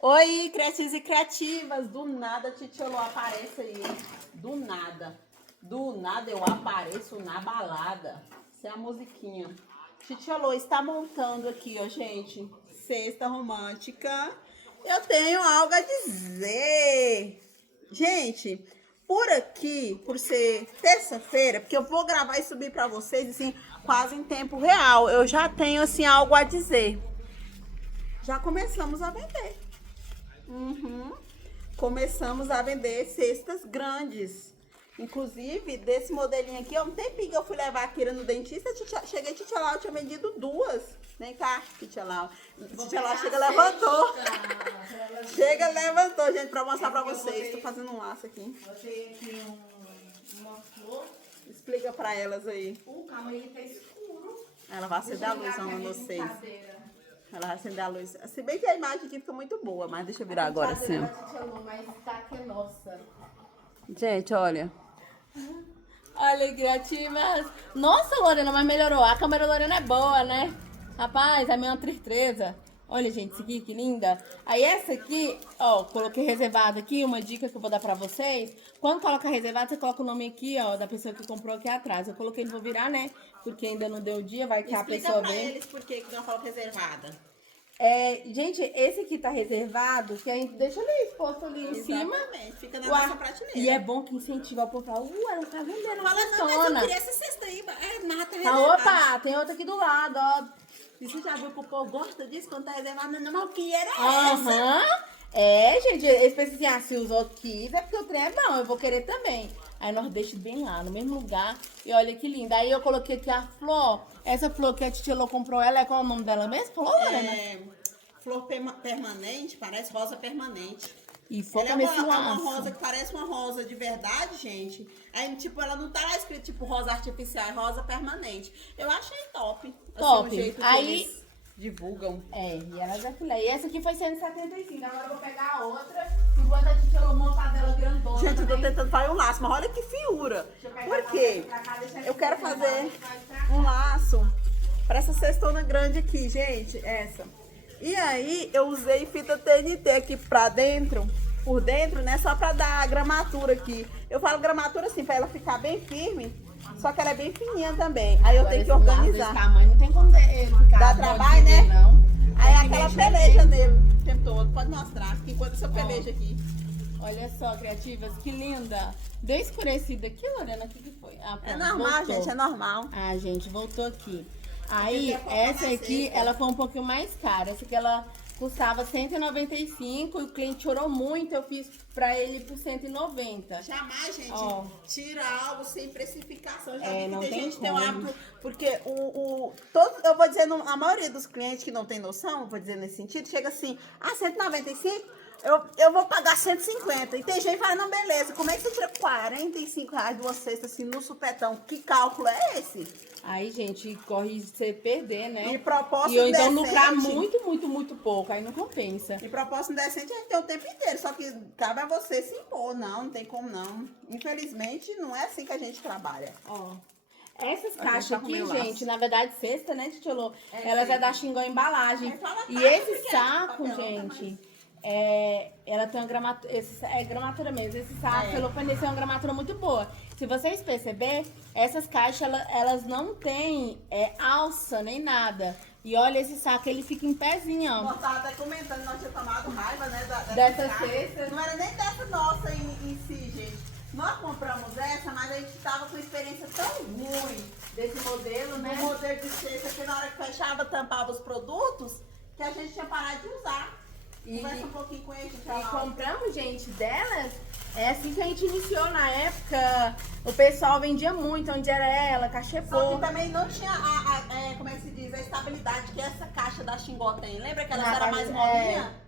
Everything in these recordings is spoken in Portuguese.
Oi, criativos e criativas. Do nada a Titiolô aparece aí. Do nada. Do nada eu apareço na balada. Essa é a musiquinha. Titiolô está montando aqui, ó, gente. Cesta romântica. Eu tenho algo a dizer. Gente, por aqui, por ser terça-feira, porque eu vou gravar e subir para vocês, assim, quase em tempo real. Eu já tenho, assim, algo a dizer. Já começamos a vender. Começamos a vender cestas grandes. Inclusive, desse modelinho aqui, ó, um tempinho que eu fui levar a Kira no dentista, cheguei a Titia Lau, eu tinha vendido duas. Vem cá, Titia Lau. Titia Lau chega, levantou. Chega, levantou, gente, pra mostrar pra vocês. Tô fazendo um laço aqui. Botei aqui uma flor. Explica pra elas aí. Calma aí, tá escuro. Ela vai acender a luz, Deixa eu ama ligar vocês. a brincadeira. Ela vai acender a luz. Se bem que a imagem aqui fica muito boa, mas deixa eu virar agora assim, ó. Mas tá que é nossa. Gente, olha. Olha, criativas. Nossa, Lorena, mas melhorou. A câmera da Lorena é boa, né? Rapaz, a minha é uma tristeza. Olha, gente, isso aqui, que linda. Aí essa aqui, ó, coloquei reservado aqui, uma dica que eu vou dar pra vocês. Quando coloca reservado, você coloca o nome aqui, ó, da pessoa que comprou aqui atrás. Eu coloquei, não vou virar, né? Porque ainda não deu o dia, vai que a pessoa pra vem. eles por que não coloca reservada. Gente, esse aqui tá reservado, que a gente deixa ali exposto ali em cima. Exatamente, fica na Ué, nossa prateleira. e é bom que incentiva o povo a falar, ela tá vendendo Fala, a não, mas eu cestona. queria essa cesta aí. É nata Ah, reservada. opa, tem outra aqui do lado, ó. E você já viu que o povo gosta disso quando tá reservado? Não, que era essa? Aham. É, gente, eles pensam assim, se os outros quis, é porque o trem é bom, eu vou querer também. Aí nós deixamos bem lá, no mesmo lugar. E olha que linda. Aí eu coloquei aqui a flor. Essa flor que a Titia Lô comprou, ela é qual é o nome dela mesmo? Falou, Lorena? Flor permanente, parece rosa permanente. E foca Ela é nesse uma laço. rosa que parece uma rosa de verdade, gente. Aí, tipo, ela não tá lá escrito, tipo, rosa artificial, é rosa permanente. Eu achei top. Top. Assim, o jeito que Aí- eles divulgam. E elas aqui lá. E essa aqui foi 175. Agora eu vou pegar a outra. Enquanto a Titia Lô montar dela grandona. Gente, eu tô também. tentando fazer um laço, mas olha que fiura. Deixa eu pegar Por essa quê? pra cá, deixa Eu quero essa fazer vai pra cá. um laço pra essa cestona grande aqui, gente. Essa. E aí, eu usei fita TNT aqui pra dentro, por dentro, né? Só pra dar a gramatura aqui. Eu falo gramatura assim, pra ela ficar bem firme. Só que ela é bem fininha também. Aí eu Agora, tenho que esse laço organizar. desse tamanho, não tem como ele ficar. Dá bom de trabalho, viver, né? Não. Aí Tem que aquela mexer peleja bem. nele o tempo todo. Pode mostrar. Aqui, enquanto essa peleja aqui. Olha só, criativas, que linda. Deu escurecida aqui, Lorena, o que foi? Ah, É pronto, normal, voltou. gente, é normal. Ah, gente, voltou aqui. Aí, quer focar essa na aqui, cesta. ela foi um pouquinho mais cara. Essa aqui, ela custava 195 e o cliente chorou muito. Eu fiz pra ele por 190. Jamais, gente, Ó. tira algo sem precificação. Já É, vi que não tem tem gente que tem o como. hábito, porque eu vou dizer, a maioria dos clientes que não tem noção, vou dizer nesse sentido, chega assim, 195, eu vou pagar 150. E tem gente que fala, não, beleza, como é que você tira R$ 45 de uma cesta assim no supetão? Que cálculo é esse? Aí, gente, corre de você perder, né? E proposta E ou então indecente. lucrar muito pouco. Aí não compensa. E proposta indecente a gente tem o tempo inteiro, só que cabe a você se impor. Não tem como não. Infelizmente, não é assim que a gente trabalha. Ó. Essas tá caixas com aqui, meu laço. gente, na verdade, cesta, né, Titiolô? Elas sim. é da Xingó Embalagem. Aí fala E caixa, esse porque é saco, papelão, gente, ela tem uma gramatura, é gramatura mesmo. Esse saco, É. celofane, esse é uma gramatura muito boa. Se vocês perceberem, essas caixas, elas não têm alça nem nada. E olha esse saco, ele fica em pezinho, ó. Nós tava até comentando, nós tínhamos tomado raiva, né? Dessa caixa. cesta. Não era nem dessa nossa em si, gente. Nós compramos essa, mas a gente tava com experiência tão ruim Desse modelo, né? no modelo de cesta que na hora que fechava, tampava os produtos, que a gente tinha parado de usar. E- Conversa um pouquinho com ele, E compramos, gente, delas. É assim que a gente iniciou na época. O pessoal vendia muito, onde era ela, Só cachepô. que também não tinha como é que se diz, a estabilidade que essa caixa da Xingó tem. Lembra que ela Não, era mas mais molinha?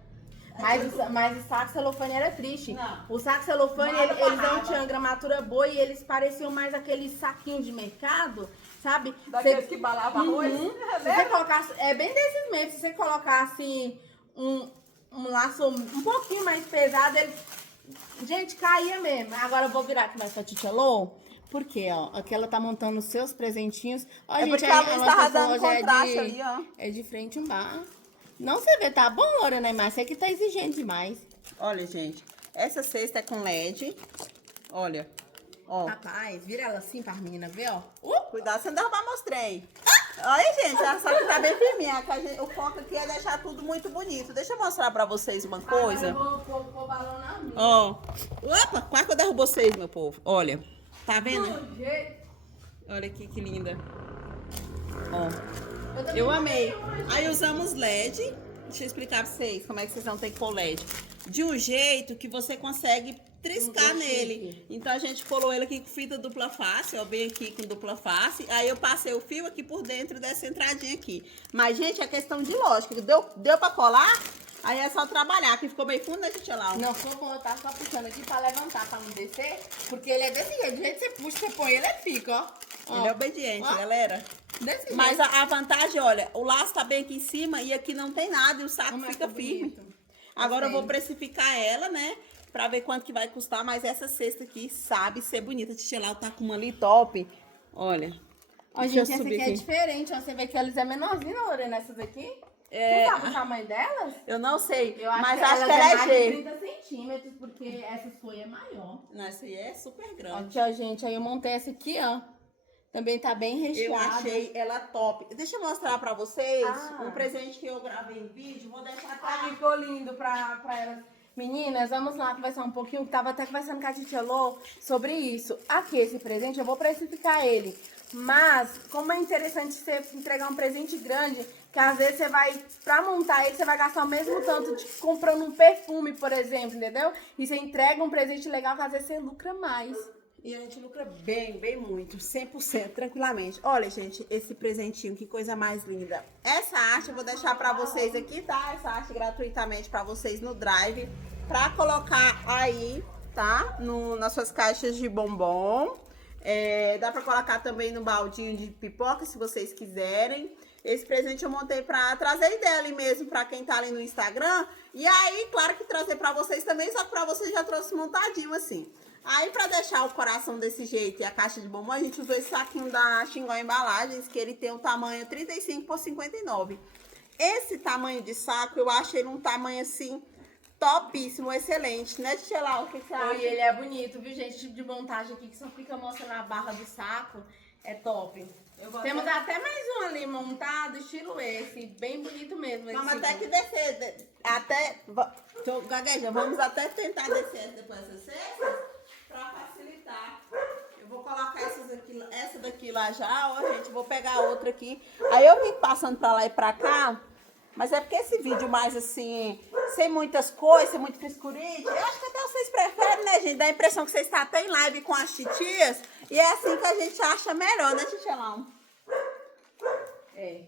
Mas o saco celofane era triste. Não. O saco celofane, Nada eles não barrava. tinham gramatura boa e eles pareciam mais aqueles saquinhos de mercado, sabe? Daqueles que balava arroz. Se você colocasse, é bem desses mesmo, se você colocasse um laço um pouquinho mais pesado, ele, gente, caía mesmo. Agora eu vou virar aqui mais pra Titia Lô. Por quê, ó? Aqui ela tá montando os seus presentinhos. Ó, É gente, porque a luz nossa tava dando loja contraste ali, ó. é de frente um bar. Não, você vê, tá bom, Lorena, mas você que tá exigente demais. Olha, gente, essa cesta é com LED. Olha, ó. Rapaz, vira ela assim pra menina ver, ó. Cuidado, você não derrubar, mostrei. Olha, gente, só que tá bem firminha. O foco aqui é deixar tudo muito bonito. Deixa eu mostrar pra vocês uma coisa. Eu vou pôr o balão na minha. Ó. Opa, quase que eu derrubo vocês, meu povo. Olha, tá vendo? Do jeito. Olha aqui que linda. Ó. também Eu amei. amei. Aí usamos LED. Deixa eu explicar pra vocês como é que vocês vão ter que pôr LED. De um jeito que você consegue triscar nele. Então a gente colou ele aqui com fita dupla face, ó, bem aqui com dupla face. Aí eu passei o fio aqui por dentro dessa entradinha aqui. Mas, gente, é questão de lógica. Deu pra colar? Aí é só trabalhar. Aqui ficou bem fundo, né, Titia Lau? Não, ficou bom, eu tava só puxando aqui pra levantar, pra não descer. Porque ele é desse jeito, do jeito que você puxa, você põe, ele fica, ó. Ele é obediente, Ó. galera. Desse Mas jeito. a vantagem, olha, o laço tá bem aqui em cima e aqui não tem nada e o saco Como é fica que firme. bonito. Agora eu vou Gostei. precificar ela, né? Pra ver quanto que vai custar, mas essa cesta aqui sabe ser bonita. Titia Lau tá com uma ali top. Olha. Ó, Deixa gente, eu essa subir aqui é diferente, ó. Você vê que elas é menorzinha, Lorena, essas aqui. É. Você sabe o tamanho delas? Eu não sei, Eu acho mas que acho que elas ela é é mais de G. 30 centímetros, porque essa sua é maior. Não, essa aí é super grande. Aqui, ó, gente, aí eu montei essa aqui, ó. Também tá bem recheada. Eu achei ela top. Deixa eu mostrar pra vocês Ah. um presente que eu gravei em vídeo. Vou deixar Ah, aqui. ficou lindo pra elas. Meninas, vamos lá conversar um pouquinho. Tava até conversando com a Titia Lô sobre isso. Aqui, esse presente, eu vou precificar ele. Mas, como é interessante você entregar um presente grande, que às vezes você vai, pra montar ele, você vai gastar o mesmo tanto de comprando um perfume, por exemplo, entendeu? E você entrega um presente legal, que às vezes você lucra mais. E a gente lucra bem, bem muito, 100%, tranquilamente. Olha, gente, esse presentinho, que coisa mais linda. Essa arte eu vou deixar pra vocês aqui, tá? Essa arte gratuitamente pra vocês no Drive, pra colocar aí, tá? Nas suas caixas de bombom. Dá pra colocar também no baldinho de pipoca, se vocês quiserem. Esse presente eu montei pra trazer ideia ali mesmo pra quem tá ali no Instagram. E aí, claro que trazer pra vocês também, só que pra vocês já trouxe montadinho assim. Aí, pra deixar o coração desse jeito e a caixa de bombom, a gente usou esse saquinho da Xingó Embalagens, que ele tem um tamanho 35 por 59. Esse tamanho de saco, eu acho ele um tamanho, assim, topíssimo, excelente, né, Tia Lau? O que você acha? E ele é bonito, viu, gente? Tipo de montagem aqui, que só fica mostrando a barra do saco. É top. Temos até mais um ali montado, estilo esse. Bem bonito mesmo. Vamos esse até que descer, tô gaguejando, vamos até tentar descer depois dessas cestas, pra facilitar. Eu vou colocar essa daqui lá já, ó, gente, vou pegar outra aqui. Aí eu vim passando pra lá e pra cá, mas é porque esse vídeo mais assim, sem muitas coisas, sem muito frescurite, eu acho que até vocês preferem, né, gente? Dá a impressão que vocês estão até em live com as titias, e é assim que a gente acha melhor, né, Titia Lau? É.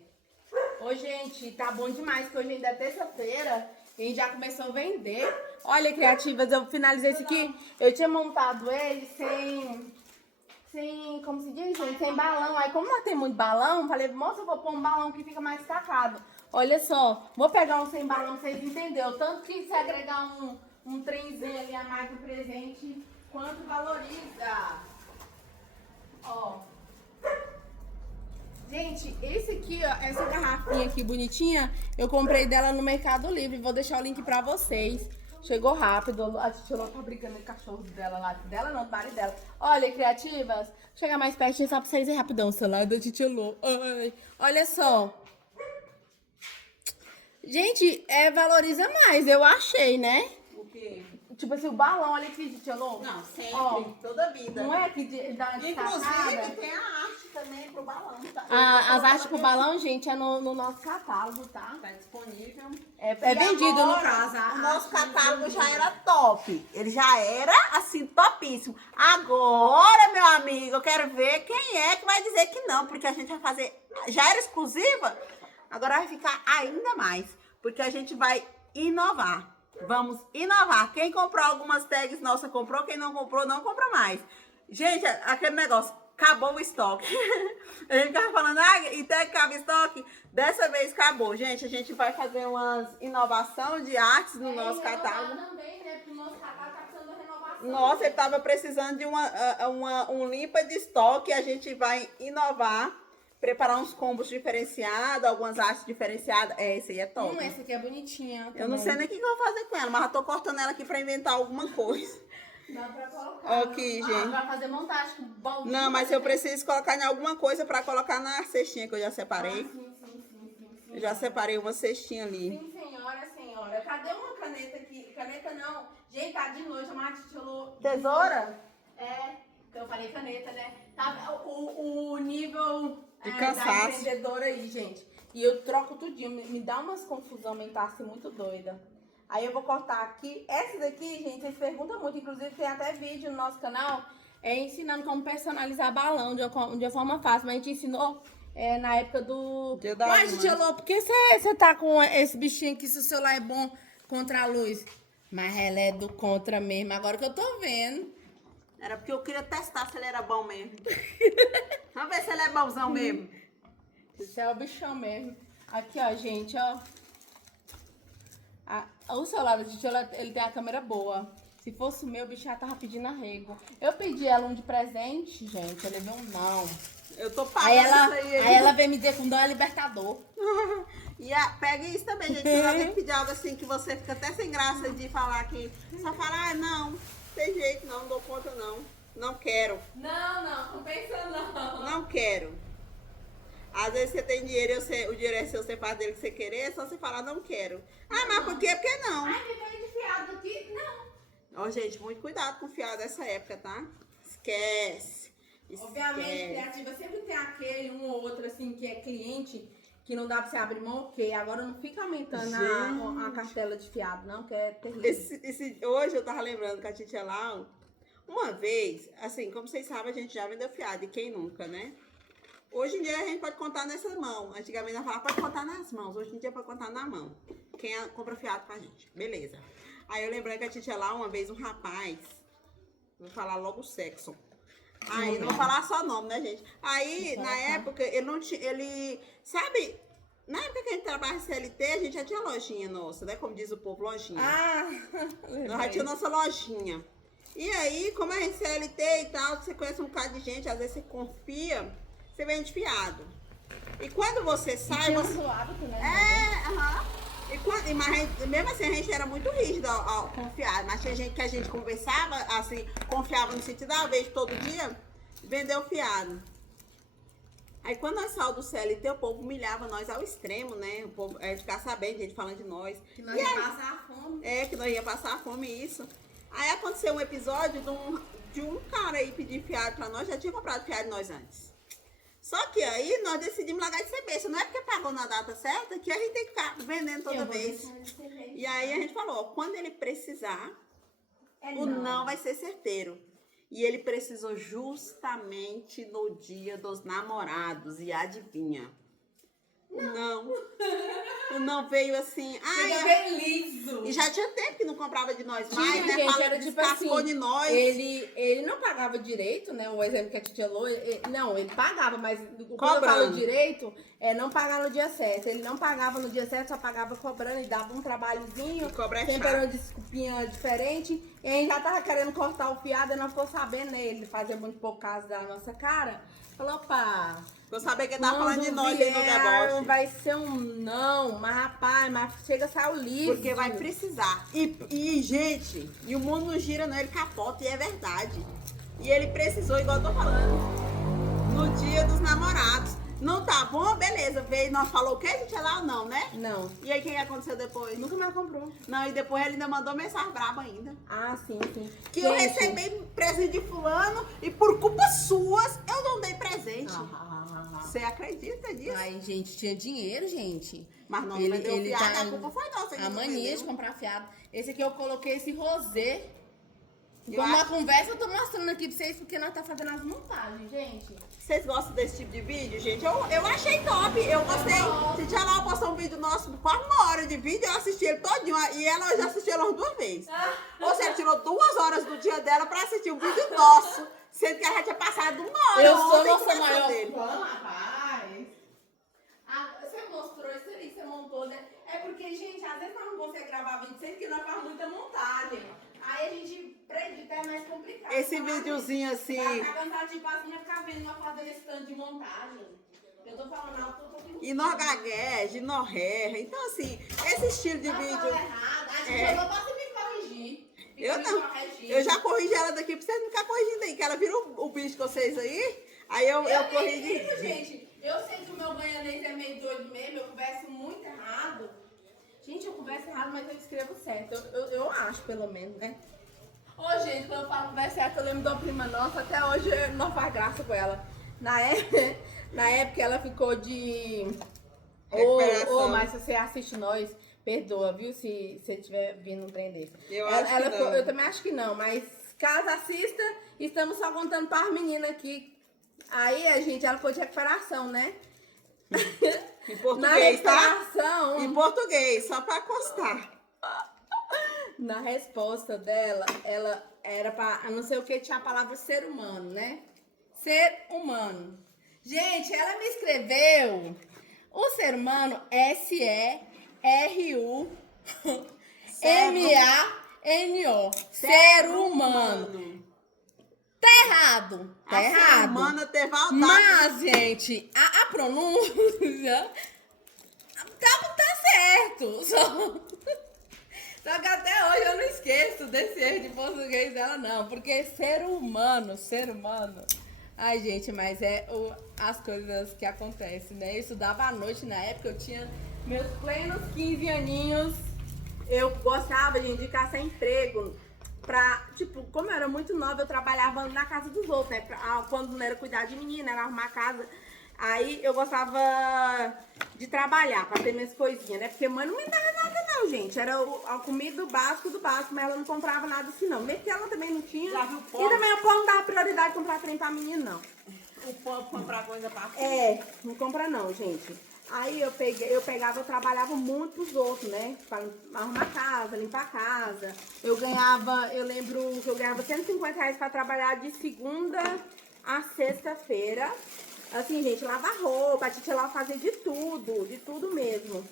Ô, gente, tá bom demais, que hoje ainda é terça-feira e a gente já começou a vender. Olha, criativas, eu finalizei esse aqui. Eu tinha montado ele sem, como se diz, gente? Sem balão. Aí, como não tem muito balão, falei, moça, eu vou pôr um balão que fica mais destacado. Olha só, vou pegar um sem balão pra vocês entenderem. Tanto que se agregar um trenzinho ali a mais do presente, quanto valoriza. Ó. Gente, esse aqui, ó, essa garrafinha aqui bonitinha, eu comprei dela no Mercado Livre. Vou deixar o link pra vocês. Chegou rápido. A Titia Lô tá brincando com o cachorro dela lá. Dela não, do marido dela. Olha, criativas. Vou chegar mais pertinho só pra vocês verem rapidão. O celular da Titia Lô. Ai. Olha só. Gente, valoriza mais, eu achei, né? O quê? Tipo assim, o balão, olha aqui, Titia Lô. Não, sempre, Ó, toda vida. não é que dá uma destacada? Inclusive, tem a arte também pro balão, tá? As artes pro balão, gente, é no nosso catálogo, tá? Tá disponível. É E vendido, no agora, caso. O nosso catálogo já era top. Ele já era, assim, topíssimo. Agora, meu amigo, eu quero ver quem é que vai dizer que não. Porque a gente vai fazer... Já era exclusiva, agora vai ficar ainda mais. Porque a gente vai inovar. Vamos inovar. Quem comprou algumas tags, nossa, comprou. Quem não comprou, não compra mais. Gente, aquele negócio... Acabou o estoque. A gente tava falando, e tag acaba estoque. Dessa vez acabou. Gente, a gente vai fazer umas inovação de artes no nosso catálogo. Também, né? Porque o nosso catálogo tá precisando de renovação. Nossa, ele tava precisando de um limpa de estoque. A gente vai inovar preparar uns combos diferenciados, algumas artes diferenciadas. Esse aí é top. Essa aqui é bonitinha. Eu não sei nem o que eu vou fazer com ela, mas já tô cortando ela aqui pra inventar alguma coisa. Dá pra colocar. Aqui, gente. Vai fazer montagem com baldinho. Não, mas eu preciso colocar em alguma coisa pra colocar na cestinha que eu já separei. Sim. Eu já separei uma cestinha ali. Sim, senhora. Cadê uma caneta aqui? Caneta não. Gente, tá de noite, a Mati tirou... Tesoura? Que eu falei caneta, né? Tá, o nível De da cansaço. empreendedora aí, gente. E eu troco tudinho. Me dá umas confusão mental assim, muito doida. Aí eu vou cortar aqui. Essa daqui, gente, vocês perguntam muito. Inclusive, tem até vídeo no nosso canal ensinando como personalizar balão de uma forma fácil. Mas a gente ensinou na época do... Dia das Uai, Mães. Tia Lô, por que você tá com esse bichinho aqui se o celular é bom contra a luz? Mas ela é do contra mesmo. Agora que eu tô vendo. Era porque eu queria testar se ele era bom mesmo. Vamos ver se ele é bonzão mesmo. Esse é o bichão mesmo. Aqui, ó, gente, ó. O celular da Titi, ele tem a câmera boa. Se fosse o meu, o bicho já tava pedindo arrego. Eu pedi ela um de presente, gente. Eu levei um não. Eu tô pagando isso Aí ela veio me dizer que um não é libertador. E pega isso também, gente. Você vai ter que pedir algo assim que você fica até sem graça de falar que... Só falar, não, tem jeito não dou conta não. Não quero. Não pensa não. Não quero. Às vezes você tem dinheiro o dinheiro é seu, você faz dele que você querer, é só você falar, não quero. Mas por quê? Porque não. Ai, me veio de fiado aqui. Não. Ó, gente, muito cuidado com fiado dessa época, tá? Esquece. Obviamente, criativa sempre tem aquele, um ou outro, assim, que é cliente, que não dá pra você abrir mão, ok. Agora não fica aumentando a cartela de fiado, não, que é terrível. Hoje eu tava lembrando que a Titia lá, uma vez, assim, como vocês sabem, a gente já vendeu fiado, e quem nunca, né? Hoje em dia a gente pode contar nessa mão. Antigamente ela falava, pode contar nas mãos. Hoje em dia pode contar na mão. Quem compra fiado com a gente. Beleza. Aí eu lembrei que a Titia lá, uma vez, um rapaz, vou falar logo o sexo. Aí, não vou falar só nome, né, gente? Aí, na época, ele não tinha, sabe, na época que a gente trabalha em CLT, a gente já tinha lojinha nossa, né? Como diz o povo, lojinha. Nós já tinha nossa lojinha. E aí, como a gente é CLT e tal, você conhece um bocado de gente, às vezes você confia, você vende fiado. E quando você sai, você... hábito, né? Mas mesmo assim, a gente era muito rígido ao confiar. Mas tinha gente que a gente conversava, assim, confiava no sentido, eu vejo todo dia, vendeu fiado. Aí quando nós saímos do CLT, o povo humilhava nós ao extremo, né? O povo ficava sabendo, gente falando de nós. Que nós ia passar fome. Que nós ia passar fome, isso. Aí aconteceu um episódio de um cara aí pedir fiado pra nós, já tinha comprado fiado de nós antes. Só que aí nós decidimos largar de ser besta. Não é porque pagou na data certa que a gente tem que ficar vendendo toda vez. E aí a gente falou, quando ele precisar, o não vai ser certeiro. E ele precisou justamente no dia dos namorados. E adivinha? O não veio assim. Veio liso. E já tinha tempo que não comprava de nós mais, né? Gente, era tipo assim, de nós. Ele não pagava direito, né? O exemplo que a Titia Lô, não, ele pagava, mas quando eu falo Cobrando. direito, não pagar no dia certo. Ele não pagava no dia certo, só pagava cobrando e dava um trabalhozinho. E cobra sempre era uma desculpinha diferente. E a gente já tava querendo cortar o fiado e não ficou sabendo, né? Ele fazia muito pouco caso da nossa cara. Falou, opa... Vou saber que ele tava falando de nós aí no deboche. Vai ser um não, mas rapaz, chega a sair o livro. Porque vai precisar. E, gente, e o mundo não gira, não, ele capota, e é verdade. E ele precisou, igual eu tô falando, no dia dos namorados. Não tá bom? Beleza, veio, nós falou o que? A gente ia lá ou não, né? Não. E aí, o que aconteceu depois? Nunca mais comprou. Não, e depois ele ainda mandou mensagem braba ainda. Ah, sim. Que eu recebi presente de fulano e por culpas suas eu não dei presente. Você acredita nisso? Ai, gente, tinha dinheiro, gente. Mas não vendeu fiado, a culpa foi nossa. A mania de comprar fiado. Esse aqui eu coloquei esse rosé. Eu Como uma acho- conversa, eu tô mostrando aqui pra vocês porque nós tá fazendo as montagens, gente. Vocês gostam desse tipo de vídeo, gente? Eu achei top, eu gostei. Se tinha lá, eu postou um vídeo nosso, quase 1 hora de vídeo, eu assisti ele todinho. E ela já assistiu ele umas 2 vezes. Ou seja, tirou 2 horas do dia dela pra assistir um vídeo nosso. Sendo que ela já tinha passado 1 hora. Eu sou ontem nossa conversando maior dele. fã, rapaz. Você mostrou isso aí, você montou, né? É porque, gente, às vezes nós não conseguimos gravar vídeo sempre que nós fazemos muita montagem. Aí a gente predica, é mais complicado. Esse sabe? videozinho assim. Pra ficar cansado de passo, ia ficar vendo nós fazendo esse tanto de montagem. Eu tô falando alto, eu tô aqui. E nós gagueja, e nós erra. Então, assim, esse estilo de vídeo... Errado. A gente não pode me corrigir. Eu não. Eu já corrigi ela daqui pra vocês não ficarem corrigindo aí, que ela vira o bicho com vocês aí eu corrigi. Gente, eu sei que o meu ganhanês é meio doido mesmo, eu converso muito errado. Gente, eu converso errado, mas eu escrevo certo. Eu acho, pelo menos, né? Ô, gente, quando eu falo conversa certo, eu lembro de uma prima nossa, até hoje não faz graça com ela. Na época ela ficou de... Ô, mas se você assiste nós, perdoa, viu? Se você estiver vindo um trem desse. Eu também acho que não, mas caso assista, estamos só contando para as meninas aqui. Aí, ela ficou de recuperação, né? Em português, tá? Em português, só pra constar. Na resposta dela, ela era pra, não sei o que, tinha a palavra ser humano, né? Ser humano. Gente, ela me escreveu o ser humano SERUMANO. Ser humano. Tá errado. Tá errado. Ser humano teve maldade. Mas, gente, a pronúncia tá certo. Só que até hoje eu não esqueço desse erro de português dela, não. Porque ser humano. Ai, gente, mas as coisas que acontecem, né? Eu estudava à noite na época, eu tinha meus plenos 15 aninhos. Eu gostava, gente, de ficar sem emprego. Como eu era muito nova, eu trabalhava na casa dos outros, né? Quando não era cuidar de menina, era arrumar a casa. Aí eu gostava de trabalhar pra ter minhas coisinhas, né? Porque mãe não me dava nada, não, gente. Era a comida do básico, mas ela não comprava nada assim, não. Mesmo que ela também não tinha. E também o povo não dava prioridade de comprar trem pra menina, não. O povo comprar coisa pra não compra não, gente. Aí eu trabalhava muito pros outros, né? Pra arrumar casa, limpar a casa. Eu lembro que eu ganhava R$150 pra trabalhar de segunda a sexta-feira. Assim, gente, lavar roupa, a titia lá fazia de tudo mesmo.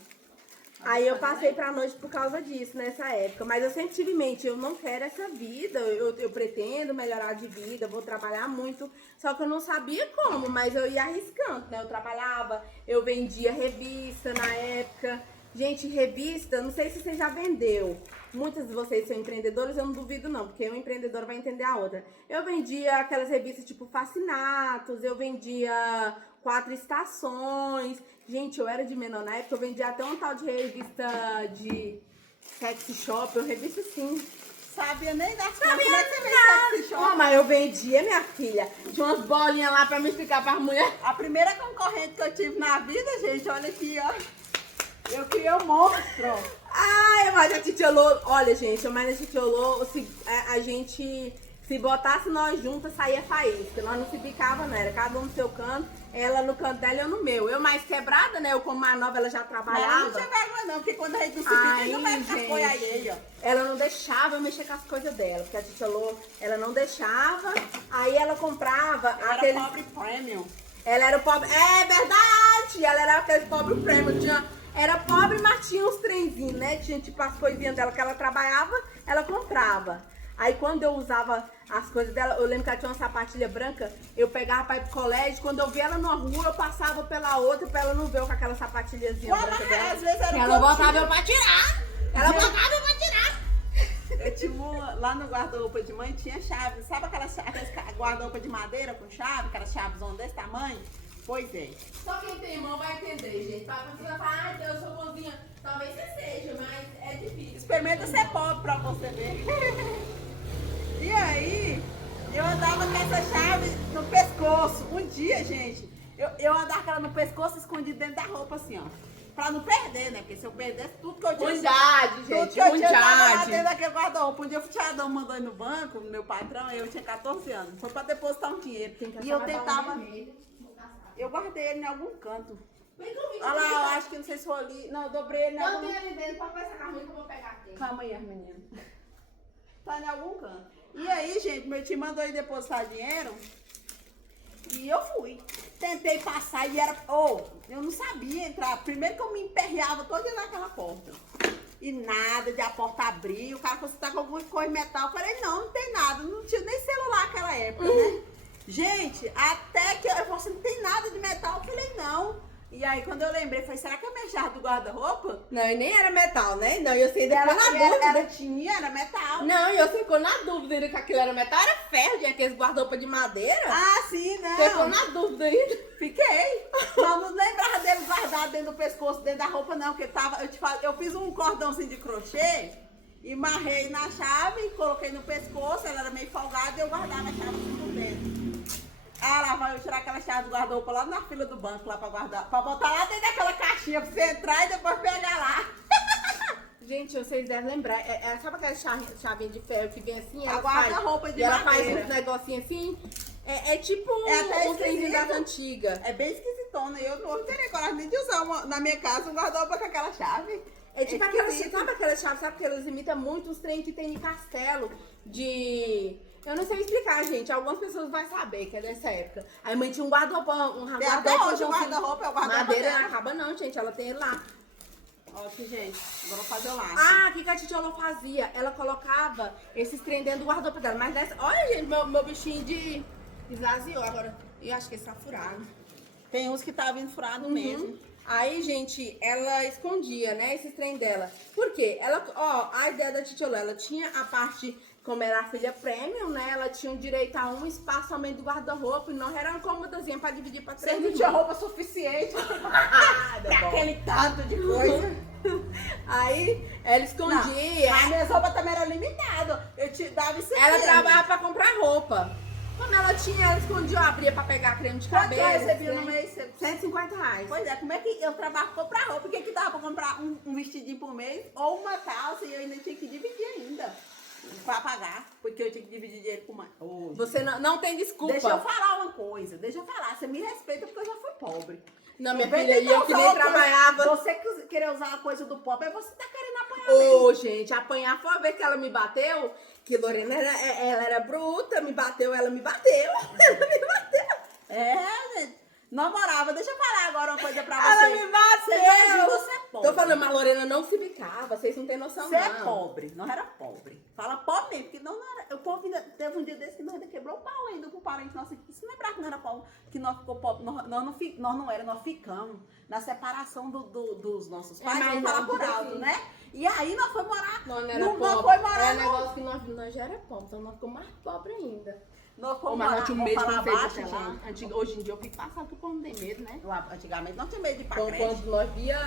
Aí eu passei pra noite por causa disso, nessa época. Mas eu sempre tive em mente, eu não quero essa vida, eu pretendo melhorar de vida, vou trabalhar muito. Só que eu não sabia como, mas eu ia arriscando, né? Eu trabalhava, eu vendia revista na época. Gente, revista, não sei se você já vendeu. Muitas de vocês são empreendedores, eu não duvido não, porque um empreendedor vai entender a outra. Eu vendia aquelas revistas tipo Fascinatos, eu vendia 4 Estações. Gente, eu era de menor na época, eu vendia até um tal de revista de sexy shop, revista sim. Sabia nem das coisas. Sabia Como é que você vende sexy shop? mas eu vendia, minha filha. Tinha umas bolinhas lá pra me explicar pras mulheres. A primeira concorrente que eu tive na vida, gente, olha aqui, ó. Eu criei um monstro. Ai, mas a titiolô, olha, gente, mas a titiolô, a gente, se botasse nós juntas, saía faísca. Nós não se bicava, não, era cada um no seu canto, ela no canto dela e eu no meu. Eu mais quebrada, né, eu como mais nova, ela já trabalhava. Não tinha vergonha não, porque quando a gente não se bica, a gente não vai ficar apoio aí, ó. Ela não deixava eu mexer com as coisas dela, porque a titiolô, ela não deixava, aí ela comprava Era pobre premium. Ela era pobre, é verdade, ela era aquele pobre premium, era pobre, mas tinha uns trenzinhos, né? Tinha tipo as coisinhas dela que ela trabalhava, ela comprava. Aí quando eu usava as coisas dela, eu lembro que ela tinha uma sapatilha branca, eu pegava pra ir pro colégio, quando eu via ela numa rua, eu passava pela outra pra ela não ver eu com aquela sapatilhazinha branca dela. Às vezes era ela botava eu pra tirar! Ela botava eu pra tirar! Eu tinha lá no guarda-roupa de mãe, tinha chave. Sabe aqueles guarda-roupa de madeira com chave? Aquelas chaves desse tamanho? Pois é. Só quem tem irmão vai entender, gente. Pra você falar, eu sou bonzinha. Talvez você seja, mas é difícil. Experimenta ser pobre pra você ver. E aí, eu andava com essa chave no pescoço. Um dia, gente, eu andava com ela no pescoço, escondido dentro da roupa, assim, ó. Pra não perder, né? Porque se eu perdesse tudo que eu tinha... Unidade, gente, tudo que eu tinha lá dentro daquele guarda-roupa. Um dia o tiradão mandou ir no banco, meu patrão, eu tinha 14 anos. Foi pra depositar um dinheiro. E eu tentava... Eu guardei ele em algum canto. Olha lá, eu acho que não sei se foi ali. Não, eu dobrei ele em algum canto. Eu tenho ali dentro, pode essa carrinha que eu vou pegar aqui. Calma aí, menina. Tá em algum canto. E aí, gente, meu tio mandou ir depositar dinheiro. E eu fui. Tentei passar e era... eu não sabia entrar. Primeiro que eu me emperreava todo dia naquela porta. E nada de a porta abrir. O cara falou, você tá com alguma coisa de metal? Eu falei, não tem nada. Não tinha nem celular naquela época, né? Gente, até que eu falei assim, não tem nada de metal. Eu falei, não. E aí, quando eu lembrei, falei, será que é a minha chave do guarda-roupa? Não, e nem era metal, né? Não, eu sei depois na Ela dúvida. tinha, era metal. Não, eu ficou na dúvida que aquilo era metal, era ferro, tinha aqueles guarda-roupa de madeira. Ah, sim, não. Ficou na dúvida ainda. Fiquei. Mas não lembrava dele guardado dentro do pescoço, dentro da roupa, não. Porque eu fiz um cordãozinho de crochê e marrei na chave, coloquei no pescoço, ela era meio folgada e eu guardava a chave assim por dentro. Ah, lá vai eu tirar aquela chave do guarda-roupa lá na fila do banco, lá pra guardar. Pra botar lá dentro daquela caixinha pra você entrar e depois pegar lá. Gente, vocês devem lembrar, sabe aquela chavinha de ferro que vem assim? A Ela guarda-roupa de e ela faz madeira. uns negocinhos assim. É tipo até um trenzinho das esquisito. antigas. É bem esquisitona. Eu não teria coragem nem de usar na minha casa um guarda-roupa com aquela chave. É tipo aquelas, esquisito. sabe aquelas chaves, sabe que elas imitam muito os trem que tem em castelo de... Eu não sei explicar, gente. Algumas pessoas vão saber que é dessa época. Aí a mãe tinha um guarda-roupa, Tem até hoje o guarda-roupa, é o guarda-roupa madeira dela. não acaba não, gente. Ela tem ele lá. Ó, aqui, gente. Agora eu vou fazer o laço. Ah, o que a Titiolo fazia? Ela colocava esses trem dentro do guarda-roupa dela. Mas dessa... Olha, gente, meu bichinho de... esvaziou agora. Eu acho que esse tá furado. Tem uns que tá vindo furado mesmo. Aí, gente, ela escondia, né, esses trem dela. Por quê? Ela, ó, a ideia da Titiolo, ela tinha a parte, como era a filha premium, né, ela tinha o direito a um espaço somente do guarda-roupa e não era uma cômodazinha pra dividir pra Você três não tinha irmãos. roupa suficiente Ah, pra aquele tanto de coisa. Aí, ela escondia. As minhas roupas também eram limitadas. Eu te dava isso aqui. Ela trabalhava pra comprar roupa. Como ela tinha, ela escondia, eu abria pra pegar creme de Quanto cabelo. eu recebia trem. no mês? R$150. Pois é, como é que eu trabalho pra comprar roupa? O que que dava pra comprar um vestidinho por mês? Ou uma calça e eu ainda tinha que dividir ainda. Pra pagar, porque eu tinha que dividir dinheiro com uma... Você não tem desculpa. Deixa eu falar uma coisa, deixa eu falar. Você me respeita porque eu já fui pobre. Não, minha Vem filha, e eu que tentar nem usar uma coisa- trabalhava. Você querer usar uma coisa do pobre, aí você tá querendo apanhar mesmo. Ô, gente, apanhar foi a vez que ela me bateu, que Lorena ela era bruta, me bateu, ela me bateu. Ela me bateu. É, gente. Namorava. Deixa eu falar agora uma coisa pra você. Ela me bateu. Você imagina, você é pobre. Tô falando, mas a Lorena não se bicava, vocês não têm noção, Você não. é pobre, não era pobre. Fala pobre mesmo, porque não era. O povo ainda teve um dia desse que nós ainda quebrou o pau ainda com o parente nosso aqui. Se lembrar que não era pobre, que nós ficou pobre, nós ficamos na separação dos nossos pais, mas vamos falar não, por tipo alto, assim. né? E aí nós fomos morar. Nós não era Nós pobre. foi morar Era no- negócio que nós já era pobre, então nós ficamos mais pobres ainda. Nós Ô, fomos mas morar, nós tínhamos vamos medo de falar conceito baixo, até lá. gente. Hoje em dia eu fico passado que o povo não tem medo, né? Antigamente não tinha medo de ir pra Então, creche. quando nós via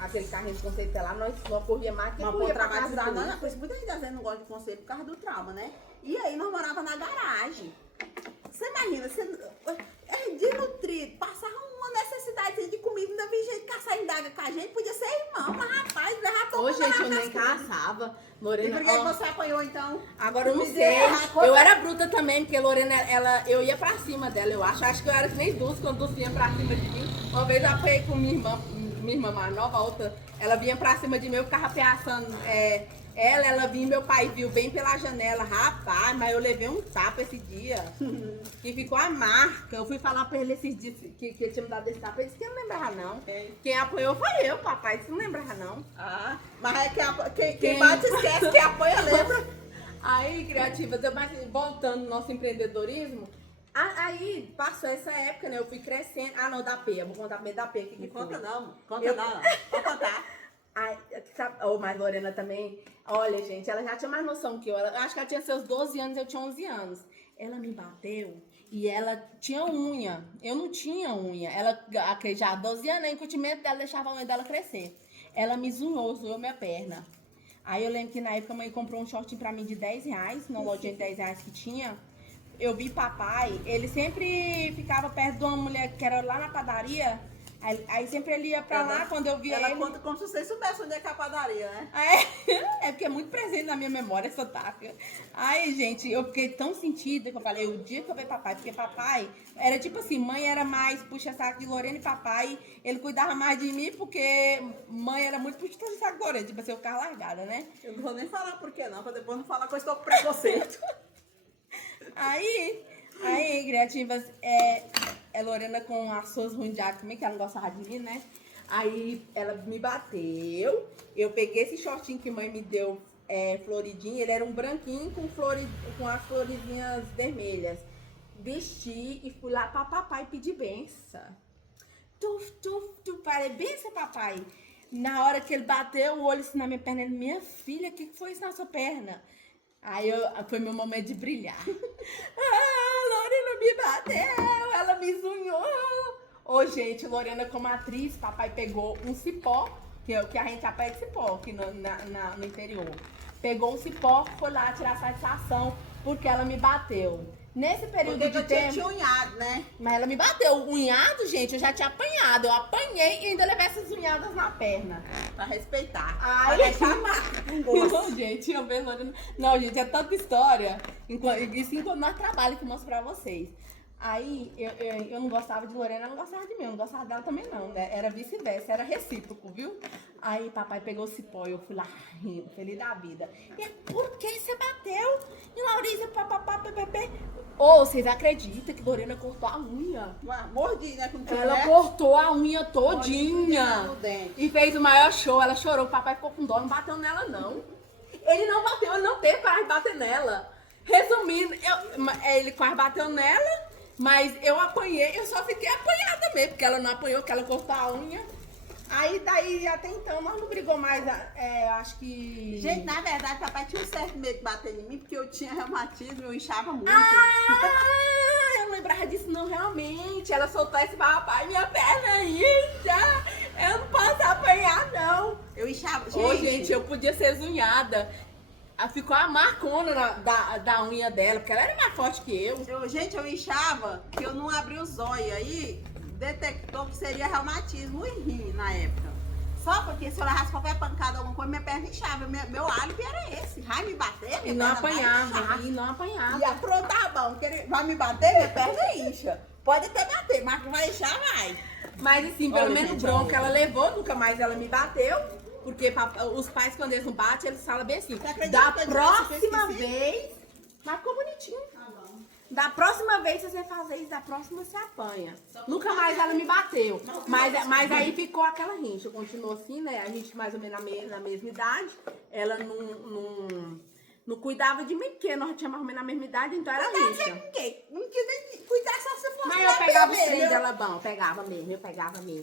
aquele carrinho de conceito até lá, nós corria mais que Mas corria por pra casa traumatizar, do não, por isso muita gente às vezes não gosta de conselho por causa do trauma, né? E aí nós morava na garagem. Você imagina, desnutrido, passava uma necessidade de comida, ainda vi gente caçar indaga com a gente, podia ser irmão, mas rapaz, levava todo Ô, mundo gente, eu na nem casca. caçava. E Lorena, por que ó, você apanhou então? agora eu não Me sei. dê- Eu era bruta também, porque Lorena, eu ia pra cima dela, eu acho. Acho que eu era que nem Dulce, quando Dulce vinha pra cima de mim. Uma vez eu apanhei com minha irmã mais nova, a outra, ela vinha pra cima de mim, eu ficava ameaçando ela vinha, meu pai viu bem pela janela, rapaz, mas eu levei um tapa esse dia, que ficou a marca. Eu fui falar pra ele esses dias que ele tinha me dado esse tapa, ele disse que não lembrava não. Quem apanhou foi eu, papai, você não lembrava não. Ah, mas é quem bate esquece, quem apanha lembra. Aí, criativas, mas voltando no nosso empreendedorismo, aí passou essa época, né? Eu fui crescendo. Ah, não, da P, eu vou contar primeiro da P. Que Não foi. conta não, conta Eu- não, pode contar. Ai, sabe, mas Lorena também, olha, gente, ela já tinha mais noção que eu. Acho que ela tinha seus 12 anos, eu tinha 11 anos. Ela me bateu e ela tinha unha. Eu não tinha unha. Ela, já há 12 anos, o incutimento dela deixava a unha dela crescer. Ela me zoou minha perna. Aí eu lembro que na época a mãe comprou um shortinho pra mim de R$10, numa lojinha de R$10 que tinha. Eu vi papai, ele sempre ficava perto de uma mulher que era lá na padaria. Aí sempre ele ia pra lá, quando eu via Ela ele... conta como se vocês soubessem onde é que é a padaria, né? É porque é muito presente na minha memória essa tática. Aí, gente, eu fiquei tão sentida que eu falei, o dia que eu ver papai, porque papai era tipo assim, mãe era mais puxa-saco de Lorena e papai, ele cuidava mais de mim porque mãe era muito puxa-saco de Lorena, tipo assim, eu ficava largada, né? Eu não vou nem falar por que não, pra depois não falar que eu estou com preconceito. Aí, criativas, Lorena com as suas ruins de ar, como é que ela não gostava de mim, né? Aí ela me bateu, eu peguei esse shortinho que mãe me deu floridinho, ele era um branquinho com as florezinhas vermelhas. vesti e fui lá pra papai pedir benção. Tu, falei, benção, papai. Na hora que ele bateu o olho assim na minha perna, ele, minha filha, o que foi isso na sua perna? Aí foi meu momento de brilhar. A Lorena me bateu, ela me zunhou. Ô, gente, Lorena como atriz, papai pegou um cipó, que a gente chapa de cipó aqui no interior. Pegou um cipó, foi lá tirar satisfação, porque ela me bateu. Nesse período Porque de eu tempo... tinha unhado, né? Mas ela me bateu. Unhado, gente, eu já tinha apanhado. Eu apanhei e ainda levei essas unhadas na perna. Pra respeitar. Ai, Pra deixar marca com gosto. não, gente, eu vejo... Não, gente, é tanta história. Isso enquanto nós trabalhamos que eu mostro pra vocês. Aí, eu não gostava de Lorena, ela não gostava de mim. Eu não gostava dela também, não, né? Era vice-versa, era recíproco, viu? Aí, papai pegou o cipó e eu fui lá rindo, feliz da vida. E por que você bateu? E Lauriza, papapá, pepepe. Ô, vocês acreditam que Lorena cortou a unha? Mordi, né? Com Ela cortou a unha todinha. no dente. E fez o maior show. Ela chorou, o papai ficou com dó, não bateu nela, não. Ele não bateu, ele não teve para bater nela. Resumindo, ele quase bateu nela. Mas eu apanhei, eu só fiquei apanhada mesmo, porque ela não apanhou, porque ela cortou a unha. Aí daí até então nós não brigou mais, acho que... Gente, na verdade, papai tinha um certo medo de bater em mim, porque eu tinha reumatismo, eu inchava muito. Eu não lembrava disso não, realmente. Ela soltou esse papai, minha perna incha. Eu não posso apanhar, não. Eu inchava, Ô, gente, eu podia ser zunhada. Ficou a marcona da unha dela, porque ela era mais forte que eu. Gente, eu inchava que eu não abri os olhos. Aí detectou que seria reumatismo e rim na época. Só porque se eu levasse qualquer pancada, alguma coisa, minha perna inchava. Meu álibi era esse. Vai me bater, minha E não perna vai apanhava, inchar. e não apanhava. E pronto, tá bom. Vai me bater, minha perna incha. Pode até bater, mas que vai inchar, vai. Mas assim, pelo Olha, menos gente, bronca olha. ela levou, nunca mais ela me bateu. Porque os pais, quando eles não batem, eles falam bem assim. Você acredita Da que eu próxima esqueci? vez. Mas ficou bonitinho. Tá bom. Da próxima vez, se você fazer isso, da próxima você apanha. Nunca mais ela me bateu. Mas aí ficou aquela rincha. Continuou assim, né? A gente mais ou menos na mesma idade. Ela não cuidava de mim, porque nós tínhamos mais ou menos a mesma idade, então era rincha. Não quis nem cuidar só se fosse. Mas na eu pegava os pele, trem né? dela bom, pegava mesmo,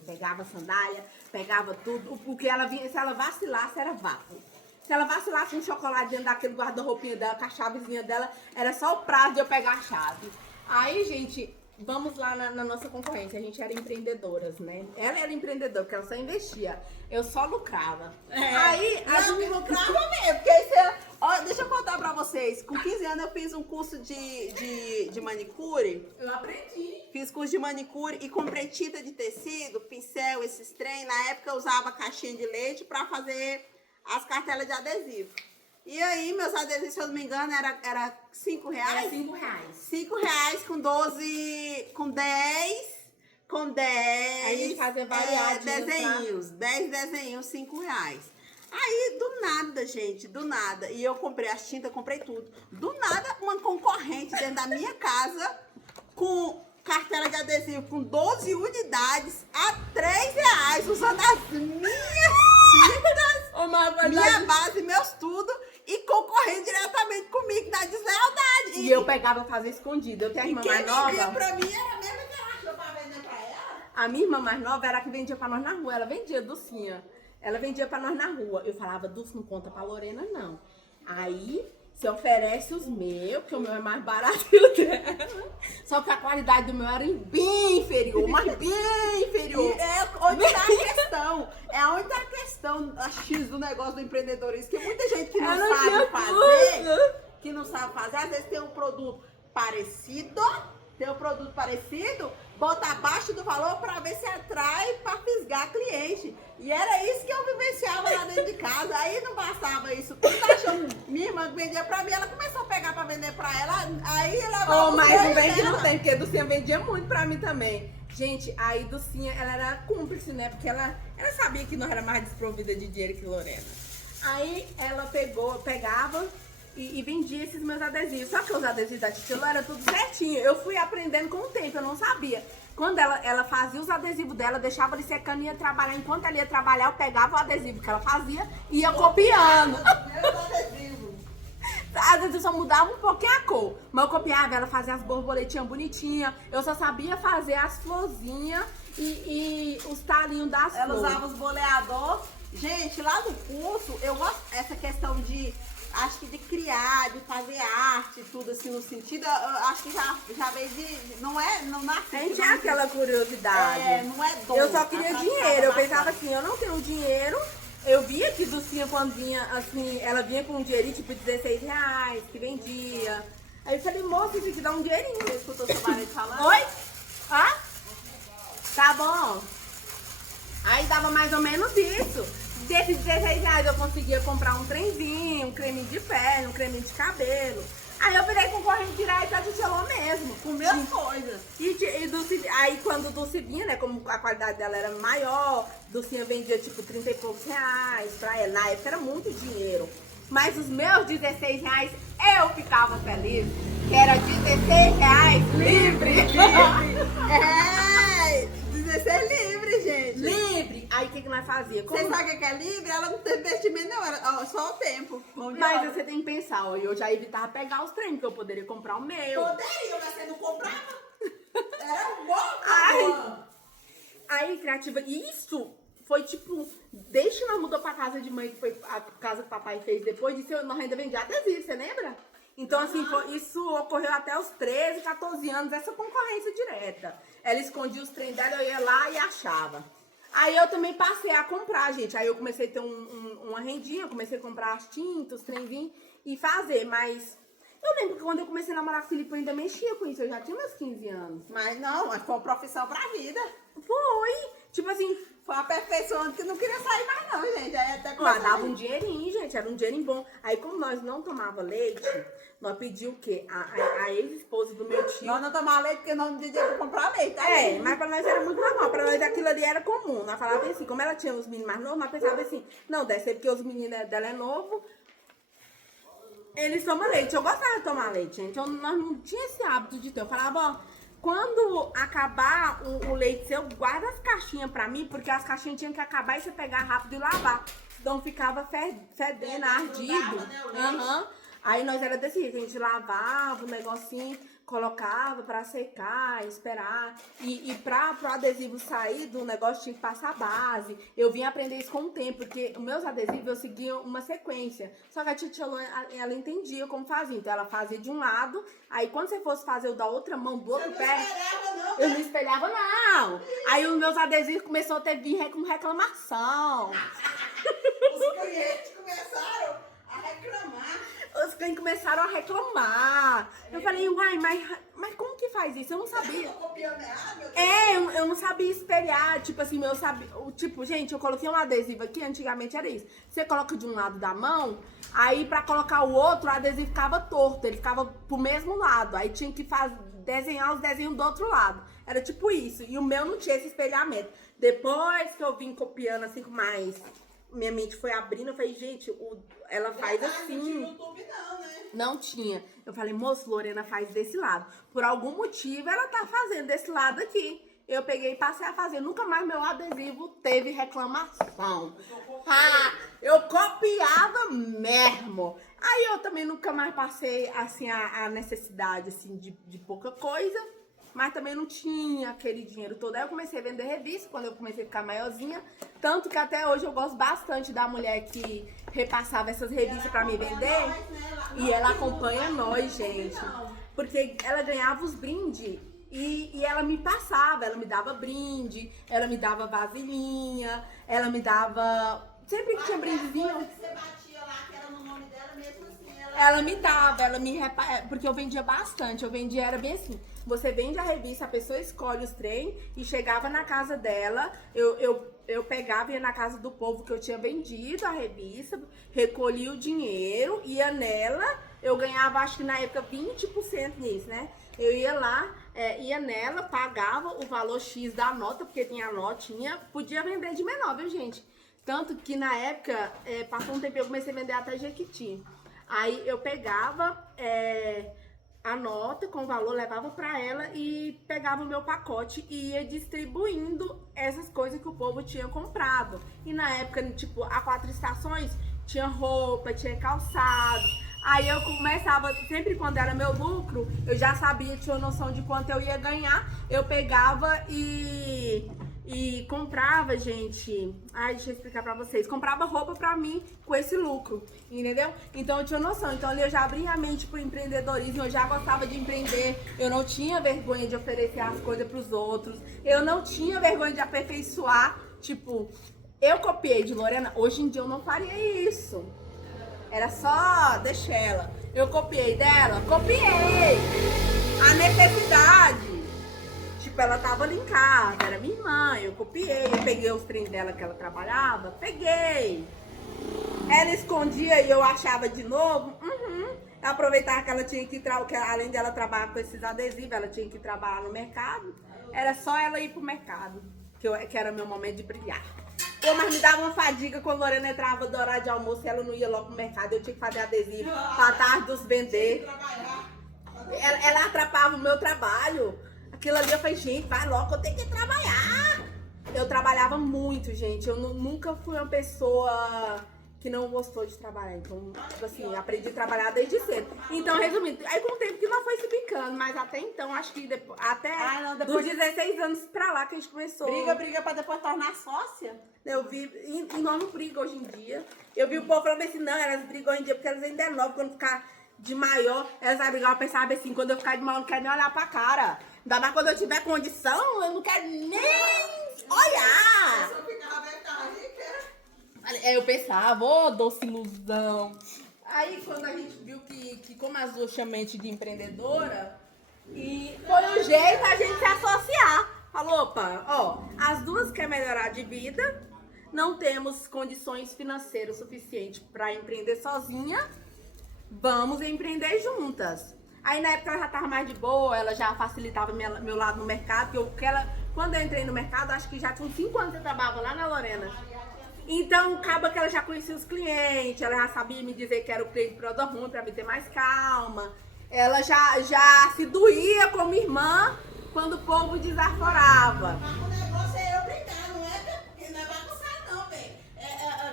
pegava sandália, pegava tudo, porque ela vinha, se ela vacilasse, era vácuo. Se ela vacilasse um chocolate dentro daquele guarda-roupinha dela, com a chavezinha dela, era só o prazo de eu pegar a chave. Aí, gente, vamos lá na nossa concorrência, a gente era empreendedoras, né? Ela era empreendedora, porque ela só investia, eu só lucrava. Aí, a Não, gente lucrava mesmo, porque aí você... Ó, deixa eu contar pra vocês. Com 15 anos eu fiz um curso de manicure. Eu aprendi. Fiz curso de manicure e comprei tinta de tecido, pincel, esses trem. Na época eu usava caixinha de leite pra fazer as cartelas de adesivo. E aí, meus adesivos, se eu não me engano, era R$5. Era R$5. R$5 com 12, com 10... Com 10 Aí a gente fazia variadinhos, desenhos, 10 desenhos, R$5. Aí, do nada, gente, do nada. E eu comprei as tintas, comprei tudo. Do nada, uma concorrente dentro da minha casa com cartela de adesivo com 12 unidades a R$3, usando as minhas tintas, minha base, meus tudo, e concorrendo diretamente comigo na deslealdade. E eu pegava fazer escondido. Eu tenho a irmã quem mais nova. vendia pra mim era a mesma que ela achou pra vender pra ela. A minha irmã mais nova era a que vendia pra nós na rua. Ela vendia docinha. Ela vendia pra nós na rua. Eu falava, Dulce, não conta pra Lorena, não. Aí, você oferece os meus, porque o meu é mais barato que o dela. Só que a qualidade do meu era bem inferior, mas bem inferior. Onde tá a questão? É onde tá a questão, a X do negócio do empreendedorismo. Que muita gente que não Ela sabe tinha fazer, às vezes tem um produto parecido, bota abaixo do valor pra ver se atrai pra fisgar cliente. E era isso que eu vivenciava lá dentro de casa. Aí não bastava isso. Minha irmã que vendia pra mim, ela começou a pegar pra vender pra ela. Aí ela Oh, mas não vende não tem, porque a Dulcinha vendia muito pra mim também. Gente, aí Dulcinha, ela era cúmplice, né? Porque ela sabia que não era mais desprovida de dinheiro que Lorena. Aí ela pegava e vendia esses meus adesivos. Só que os adesivos da Titila era tudo certinho. Eu fui aprendendo com o tempo, eu não sabia. Quando ela fazia os adesivos dela, deixava ele secando e ia trabalhar. Enquanto ela ia trabalhar, eu pegava o adesivo que ela fazia e ia copiando. Meus adesivos. vezes só mudava um pouquinho a cor. Mas eu copiava, ela fazia as borboletinhas bonitinhas. Eu só sabia fazer as florzinhas e os talinhos das Ela flores. usava os boleador. Gente, lá no curso, eu gosto essa questão de, acho que de criar, de fazer arte, tudo assim, no sentido, eu acho que já veio não nasce. A gente tinha aquela curiosidade. Não é dom. Eu só queria A dinheiro. Eu praticava pensava bastante. assim, eu não tenho dinheiro. Eu via que Dulcinha, quando vinha, assim, ela vinha com um dinheirinho, tipo, R$16, que vendia. Aí eu falei, moça, isso aqui dá um dinheirinho. Você escutou seu marido falando? Oi? Ah? Tá bom. Aí dava mais ou menos isso. Desses R$16 eu conseguia comprar um trenzinho, um creme de pele, um creme de cabelo. Aí eu virei concorrente direto da Titielô mesmo. Com minhas coisas. E Dulce, aí quando Dulce vinha, né, como a qualidade dela era maior, Dulcinha vendia tipo 30 e poucos reais pra ela. Na época era muito dinheiro. Mas os meus R$16 eu ficava feliz, que era R$16 livre. É, 16 livre, gente. Livre! Aí o que nós fazia? Você sabe o que é livre? Ela não teve investimento, não, era só o tempo. Mas você tem que pensar, ó, eu já evitava pegar os trem, porque eu poderia comprar o meu. Poderia, mas você não comprava. Era um bom. Ai. Aí, criativa, isso foi tipo, desde que nós mudou pra casa de mãe, que foi a casa que o papai fez, depois disso nós ainda vendia adesivo, você lembra? Então, assim, isso ocorreu até os 13, 14 anos, essa concorrência direta. Ela escondia os trem dela, eu ia lá e achava. Aí eu também passei a comprar, gente. Aí eu comecei a ter uma rendinha, eu comecei a comprar as tintas, os trenzinhos e fazer, mas... Eu lembro que quando eu comecei a namorar com o Felipe, eu ainda mexia com isso, eu já tinha meus 15 anos. Mas não, mas foi uma profissão pra vida. Foi! Tipo assim, Foi uma perfeição que não queria sair mais não, gente. Aí até lá dava um dinheirinho, gente, era um dinheirinho bom. Aí como nós não tomava leite, nós pedimos o quê? A ex-esposa do meu tio. Nós não tomávamos leite porque não tinha dinheiro pra comprar leite. Tá? É, mas pra nós era muito normal, pra nós aquilo ali era comum. Nós falávamos assim, como ela tinha os meninos mais novos, nós pensávamos assim, não, deve ser porque os meninos dela é novo, eles tomam leite. Eu gostava de tomar leite, gente. Nós não tinha esse hábito de ter. Eu falava, ó, quando acabar o leite seu, guarda as caixinhas pra mim, porque as caixinhas tinham que acabar e você pegar rápido e lavar. Então ficava fedendo, ardido. né, o leite. Aham. Aí nós era desse jeito, a gente lavava o negocinho, colocava pra secar, esperar. E pro adesivo sair do negócio tinha que passar base. Eu vim aprender isso com o tempo, porque os meus adesivos eu seguia uma sequência. Só que a tia ela entendia como fazia. Então ela fazia de um lado, aí quando você fosse fazer o da outra mão, do outro pé, eu não espelhava não. Aí os meus adesivos começaram a vir com reclamação. Os clientes começaram a reclamar. Os clientes começaram a reclamar. Eu falei, uai, mas como que faz isso? Eu não sabia. Eu tô copiando errado, meu Deus. Eu não sabia espelhar, tipo assim, eu sabia, tipo, gente, eu coloquei um adesivo aqui, antigamente era isso. Você coloca de um lado da mão, aí pra colocar o outro, o adesivo ficava torto, ele ficava pro mesmo lado, aí tinha que desenhar os desenhos do outro lado. Era tipo isso, e o meu não tinha esse espelhamento. Depois que eu vim copiando assim com mais, minha mente foi abrindo, eu falei, gente, ela faz assim. Não tinha YouTube não, né? Não tinha. Eu falei, moço, Lorena faz desse lado. Por algum motivo, ela tá fazendo desse lado aqui. Eu peguei e passei a fazer. Nunca mais meu adesivo teve reclamação. Ah, eu copiava mesmo. Aí eu também nunca mais passei, assim, a necessidade, assim, de pouca coisa. Mas também não tinha aquele dinheiro todo. Aí eu comecei a vender revista quando eu comecei a ficar maiorzinha. Tanto que até hoje eu gosto bastante da mulher que repassava essas revistas pra me vender. E ela acompanha nós, gente. Porque ela ganhava os brindes e ela me passava. Ela me dava brinde, ela me dava vasilhinha, ela me dava... Sempre que tinha brindezinho... Você batia lá, que era no nome dela, mesmo assim, Ela me dava, porque eu vendia bastante, era bem assim, você vende a revista, a pessoa escolhe os trem e chegava na casa dela, eu pegava e ia na casa do povo que eu tinha vendido a revista, recolhia o dinheiro, ia nela, eu ganhava acho que na época 20% nisso, né? Eu ia lá, ia nela, pagava o valor X da nota, porque tinha a notinha, podia vender de menor, viu gente? Tanto que na época, passou um tempo eu comecei a vender até Jequiti. Aí eu pegava a nota com o valor, levava pra ela e pegava o meu pacote e ia distribuindo essas coisas que o povo tinha comprado. E na época, tipo, a 4 Estações tinha roupa, tinha calçado. Aí eu começava, sempre quando era meu lucro, eu já sabia, tinha noção de quanto eu ia ganhar. Eu pegava e comprava, gente. Ai, deixa eu explicar pra vocês. Comprava roupa pra mim com esse lucro, entendeu? Então eu tinha noção. Então ali eu já abri a mente pro empreendedorismo, eu já gostava de empreender. Eu não tinha vergonha de oferecer as coisas pros outros. Eu não tinha vergonha de aperfeiçoar. Tipo, eu copiei de Lorena. Hoje em dia eu não faria isso. Era só, deixa ela. Eu copiei dela? Copiei! A necessidade. Tipo, ela tava ali em casa, era minha irmã, eu copiei. Eu peguei os trem dela que ela trabalhava, peguei. Ela escondia e eu achava de novo. Eu aproveitava que ela tinha que, além dela trabalhar com esses adesivos, ela tinha que trabalhar no mercado. Era só ela ir pro mercado, que era meu momento de brilhar. Pô, mas me dava uma fadiga quando a Lorena entrava do horário de almoço e ela não ia logo pro mercado. Eu tinha que fazer adesivo pra tarde dos vender. Ela atrapalhava o meu trabalho. Aquilo ali eu falei, gente, vai logo, eu tenho que trabalhar. Eu trabalhava muito, gente. Eu nunca fui uma pessoa que não gostou de trabalhar. Então, tipo assim, aprendi a trabalhar desde cedo. Então, resumindo, aí com o tempo que não foi se bicando, mas até então, acho que depois, dos 16 anos pra lá que a gente começou. Briga pra depois tornar sócia. Eu vi, e não briga hoje em dia. Eu vi o povo falando assim, não, elas brigam hoje em dia porque elas ainda é novas, quando ficar de maior, elas vão brigar. Eu pensava assim, quando eu ficar de maior, eu não quero nem olhar pra cara. Ainda mais quando eu tiver condição, eu não quero nem olhar. Eu pensava, ô, doce ilusão. Aí quando a gente viu que como as duas chamam a gente de empreendedora, e foi um jeito a gente se associar. Falou, opa, ó, as duas querem melhorar de vida, não temos condições financeiras suficientes para empreender sozinha, vamos empreender juntas. Aí na época ela já tava mais de boa, ela já facilitava meu lado no mercado, quando eu entrei no mercado, acho que já tinha uns 5 anos que eu trabalhava lá na Lorena. Então, acaba que ela já conhecia os clientes, ela já sabia me dizer que era o cliente produto ruim pra me ter mais calma. Ela já se doía como irmã quando o povo desaforava. Mas o negócio é eu brincar, não é bagunçar não, velho.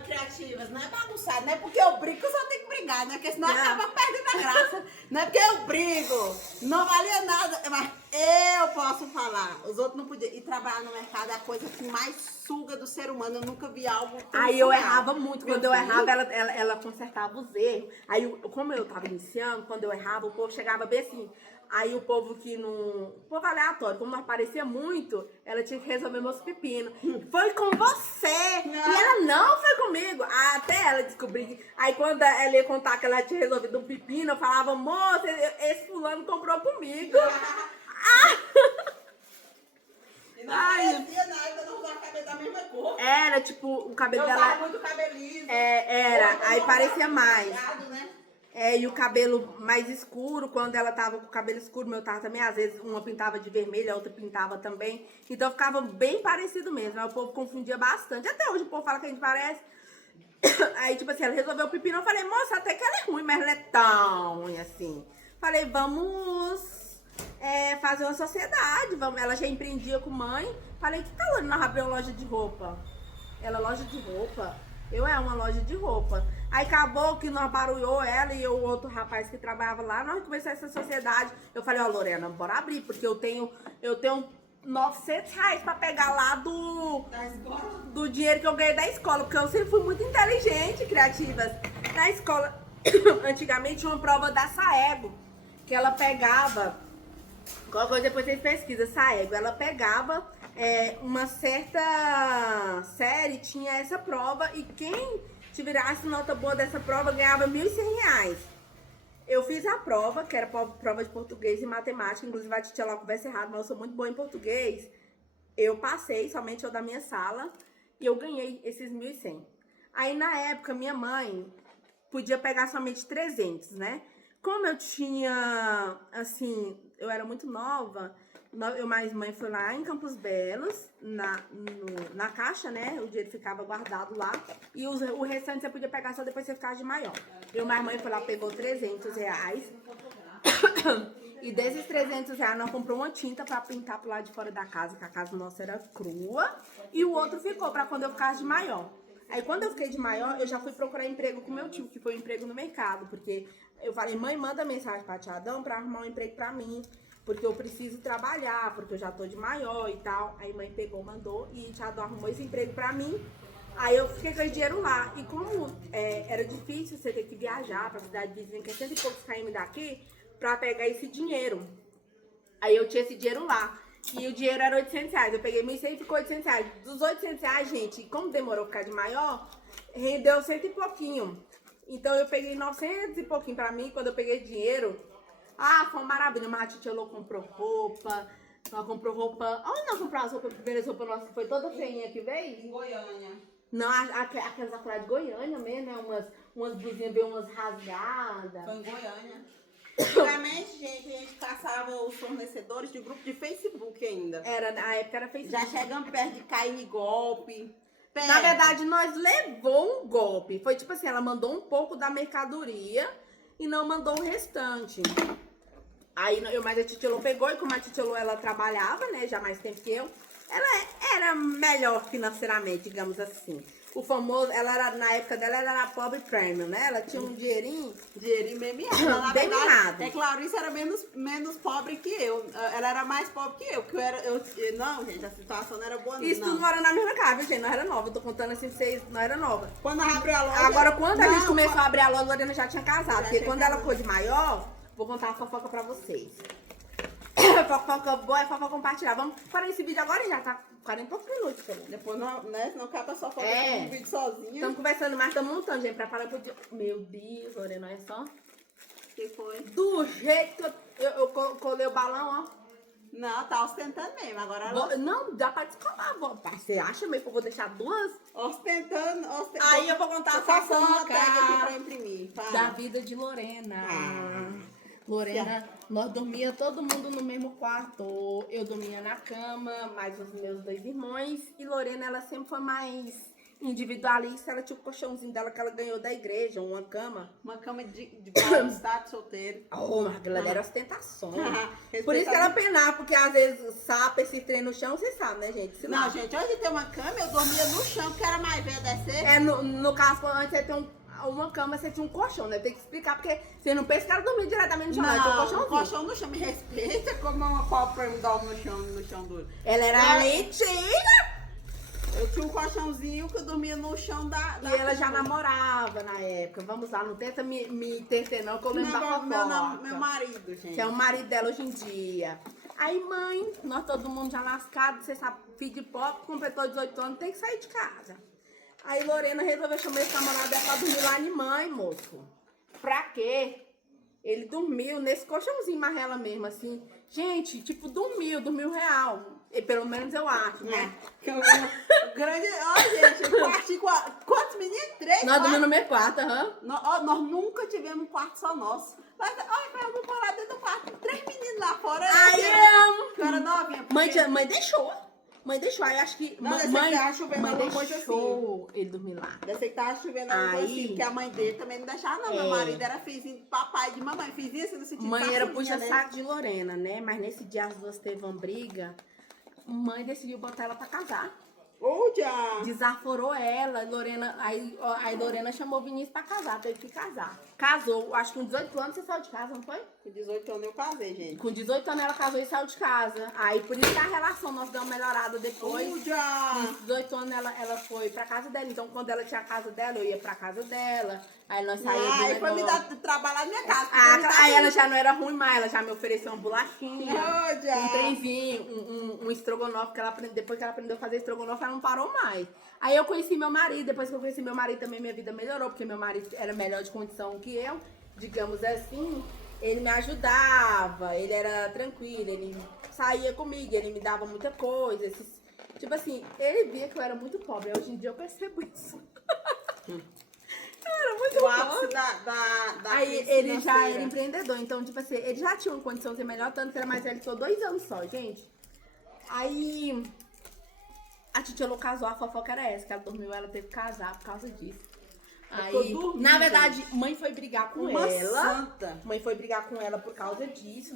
Criativas, não é bagunçar, não é porque eu brigo que eu só tenho que brigar, né? Porque senão acaba perdendo a graça. Não é porque eu brigo, não valia nada, mas eu posso falar. Os outros não podiam. E trabalhar no mercado é a coisa que mais suga do ser humano. Eu nunca vi algo tão Aí eu sugado. errava muito. Quando eu errava, ela consertava os erros. Aí, como eu tava iniciando, quando eu errava, o povo chegava bem assim. Aí o povo que não... O povo aleatório, como não aparecia muito, ela tinha que resolver meus pepinos. Foi com você! Não. E ela não foi comigo. Até ela descobrir. Aí quando ela ia contar que ela tinha resolvido um pepino, eu falava, moça, esse fulano comprou comigo. E não parecia na época não usar cabelo da mesma cor. Era tipo, o cabelo Eu dela... usava muito cabelo liso. Aí parecia mais. Né? E o cabelo mais escuro, quando ela tava com o cabelo escuro, meu tava também, às vezes uma pintava de vermelho, a outra pintava também. Então ficava bem parecido mesmo. Aí o povo confundia bastante. Até hoje o povo fala que a gente parece. Aí, tipo assim, ela resolveu o pepino. Eu falei, moça, até que ela é ruim, mas ela é tão ruim assim. Falei, vamos fazer uma sociedade. Vamos. Ela já empreendia com mãe. Falei, que calor nós abrir uma loja de roupa? Ela, loja de roupa? Uma loja de roupa. Aí acabou que nós barulhou ela e o outro rapaz que trabalhava lá, nós começamos essa sociedade. Eu falei, ó, Lorena, bora abrir, porque eu tenho 900 reais pra pegar lá do dinheiro que eu ganhei da escola, porque eu sempre fui muito inteligente, criativas. Na escola, antigamente, tinha uma prova da Saego, que ela pegava, qualquer coisa depois vocês pesquisam, Saego, ela pegava uma certa série, tinha essa prova, e quem tirasse nota boa dessa prova ganhava R$1.100. Eu fiz a prova, que era prova de português e matemática, inclusive a titia lá conversa errado, mas eu sou muito boa em português. Eu passei, somente eu da minha sala, e eu ganhei esses 1.100. Aí na época minha mãe podia pegar somente 300, né? Como eu tinha, assim, eu era muito nova, mais mãe foi lá em Campos Belos, na caixa, né? O dinheiro ficava guardado lá. E o restante você podia pegar só depois que você ficava de maior. Eu mais mãe foi lá, pegou R$300. E desses R$300 nós comprou uma tinta pra pintar pro lado de fora da casa, que a casa nossa era crua. E o outro ficou pra quando eu ficasse de maior. Aí quando eu fiquei de maior, eu já fui procurar emprego com meu tio, que foi um emprego no mercado, porque Eu falei, mãe, manda mensagem pra tia Adão pra arrumar um emprego pra mim. Porque eu preciso trabalhar, porque eu já tô de maior e tal. Aí mãe pegou, mandou e tia Adão arrumou esse emprego pra mim. Aí eu fiquei com esse dinheiro lá. E como era difícil você ter que viajar pra cidade vizinha, que é 100 e poucos km daqui, pra pegar esse dinheiro. Aí eu tinha esse dinheiro lá. E o dinheiro era 800 reais. Eu peguei 1.100 e ficou 800 reais. Dos 800 reais, gente, como demorou ficar de maior, rendeu 100 e pouquinho. Então eu peguei 900 e pouquinho pra mim. Quando eu peguei dinheiro, foi uma maravilha. Mas a Titia Lô comprou roupa. Ela comprou roupa. Onde nós compramos as roupas? Primeiras roupas nossas, que foi toda feinha que veio? Em Goiânia. Não, aquelas acolá de Goiânia mesmo, né? Umas blusinhas bem umas rasgadas. Foi em Goiânia. Antigamente, gente, a gente caçava os fornecedores de grupo de Facebook ainda. Na época era Facebook. Já chegamos perto de cair em golpe. Na verdade, nós levou um golpe. Foi tipo assim, ela mandou um pouco da mercadoria e não mandou o restante. Aí, mas a Titia Lô pegou, e como a Titia Lô, ela trabalhava, né, já mais tempo que eu, ela era melhor financeiramente, digamos assim. O famoso, na época dela, ela era pobre premium, né? Ela tinha um dinheirinho. Dinheirinho mesmo. Bem mimado. É claro, isso era menos pobre que eu. Ela era mais pobre que eu. Não, gente, a situação não era boa. Isso tudo mora na mesma casa, gente. Não era nova. Eu tô contando assim pra vocês, não era nova. Quando ela abriu a loja. Agora, quando a gente começou a abrir a loja, a Lorena já tinha casado. Porque quando ela ficou de maior, vou contar uma fofoca pra vocês. Fofoca boa é fofoca compartilhar. Vamos parar esse vídeo agora e já tá 40 e poucos minutos. Depois não, né? Senão acaba só falando um vídeo sozinha. Estamos conversando, mas estamos montando, gente, preparando pro dia. Meu Deus, Lorena, olha só. Que foi? Do jeito que eu colei o balão, ó. Não, tá ostentando mesmo. Agora não, dá pra descolar. Você acha mesmo que eu vou deixar duas? Ostentando. Aí eu vou contar a fofoca aqui pra imprimir. da vida de Lorena. Lorena, nós dormia todo mundo no mesmo quarto. Eu dormia na cama, mais os meus dois irmãos. E Lorena, ela sempre foi mais individualista. Ela tinha o colchãozinho dela que ela ganhou da igreja, uma cama. Uma cama de estado solteiro. Mas aquela era ostentação. Por isso que ela penava, porque às vezes sapo, esse trem no chão, vocês sabem, né, gente? Não, gente, hoje tem uma cama, eu dormia no chão, porque era mais velha descer. No caso, quando antes você tem uma cama, você tinha um colchão, né? Tem que explicar, porque você não pensa que ela dormia diretamente no chão, ela tinha um colchãozinho. Colchão no chão, me respeita como uma pobre dorme no chão duro. Ela era mentira! Eu tinha um colchãozinho que eu dormia no chão da E ela já namorava na época. Vamos lá, não tenta me ter não, que eu lembro da fofoca. Meu marido, gente. Que é o marido dela hoje em dia. Aí, mãe, nós todo mundo já lascado, você sabe, filho de pobre, completou 18 anos, tem que sair de casa. Aí Lorena resolveu chamar esse namorado dela pra dormir lá em mãe, moço. Pra quê? Ele dormiu nesse colchãozinho marrela mesmo, assim. Gente, tipo, dormiu real. E pelo menos eu acho, né? Grande. Olha, gente, um quartinho. Quantos meninos? 3? Nós dormimos no meu quarto, aham. Nós nunca tivemos um quarto só nosso. Mas, olha, eu vou morar dentro do quarto. 3 meninos lá fora. Ai, eu amo. Eu era novinha. Porque... Mãe deixou. Mãe deixou, aí acho que. Não, mãe tava chovendo mãe alguma coisa deixou ele dormir lá. Eu sei que tava chovendo alguma coisa assim, porque a mãe dele também não deixava, não. Meu marido era fizinho de papai e de mamãe. Fizinho assim no sentido de mãe era parceria, puxa-saco de Lorena, né? Mas nesse dia as duas teve uma briga. Mãe decidiu botar ela pra casar. Já. Desaforou ela, Lorena, aí Lorena chamou o Vinícius pra casar, teve que casar. Casou, acho que com 18 anos você saiu de casa, não foi? Com 18 anos eu casei, gente. Com 18 anos ela casou e saiu de casa. Aí por isso que a relação nossa deu uma melhorada depois. Já. Com 18 anos ela foi pra casa dela. Então quando ela tinha a casa dela, eu ia pra casa dela. Aí nós saímos. Aí foi me dar trabalho lá na minha casa. Aí ela já não era ruim mais, ela já me ofereceu uma bolachinha, já. um trenzinho, um estrogonofe, que ela aprendeu, depois que ela aprendeu a fazer estrogonofe, ela não parou mais. Aí eu conheci meu marido, depois que eu conheci meu marido também minha vida melhorou, porque meu marido era melhor de condição que eu, digamos assim. Ele me ajudava, ele era tranquilo, ele saía comigo, ele me dava muita coisa. Tipo assim, ele via que eu era muito pobre, hoje em dia eu percebo isso. Eu era muito pobre. Aí ele já era empreendedor, então, tipo assim, ele já tinha uma condição de ser melhor, tanto que era mais velho que eu, 2 anos só, gente. Aí a Titia Lô casou, a fofoca era essa, que ela dormiu, ela teve que casar por causa disso. Aí, na verdade, mãe foi brigar com ela. Santa. Mãe foi brigar com ela por causa disso.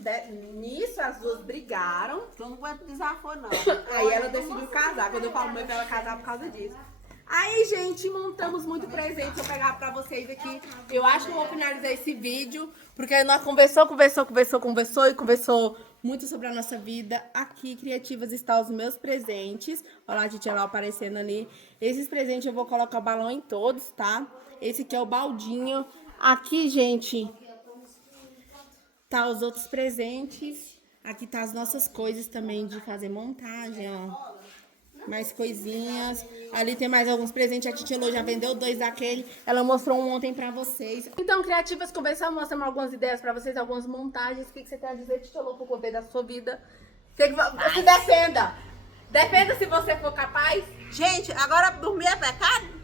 Nisso as duas brigaram. Tu não aguenta desaforo, não. Aí ela decidiu casar. Quando eu falo mãe, pra ela casar por causa disso. Aí, gente, montamos muito presente. Vou pegar pra vocês aqui. Eu acho que eu vou finalizar esse vídeo, porque nós conversou muito sobre a nossa vida. Aqui, criativas, estão os meus presentes. Olha lá a Titia lá aparecendo ali. Esses presentes eu vou colocar o balão em todos, tá? Esse aqui é o baldinho. Aqui, gente, tá os outros presentes. Aqui tá as nossas coisas também de fazer montagem, ó. Mais coisinhas. Ali tem mais alguns presentes. A Titia Lô já vendeu 2 daquele. Ela mostrou um ontem pra vocês. Então, criativas, conversamos, mostramos algumas ideias pra vocês, algumas montagens. O que você tem a dizer, Titia Lô, por conta da sua vida? Se defenda. Defenda se você for capaz. Gente, agora dormir é pecado?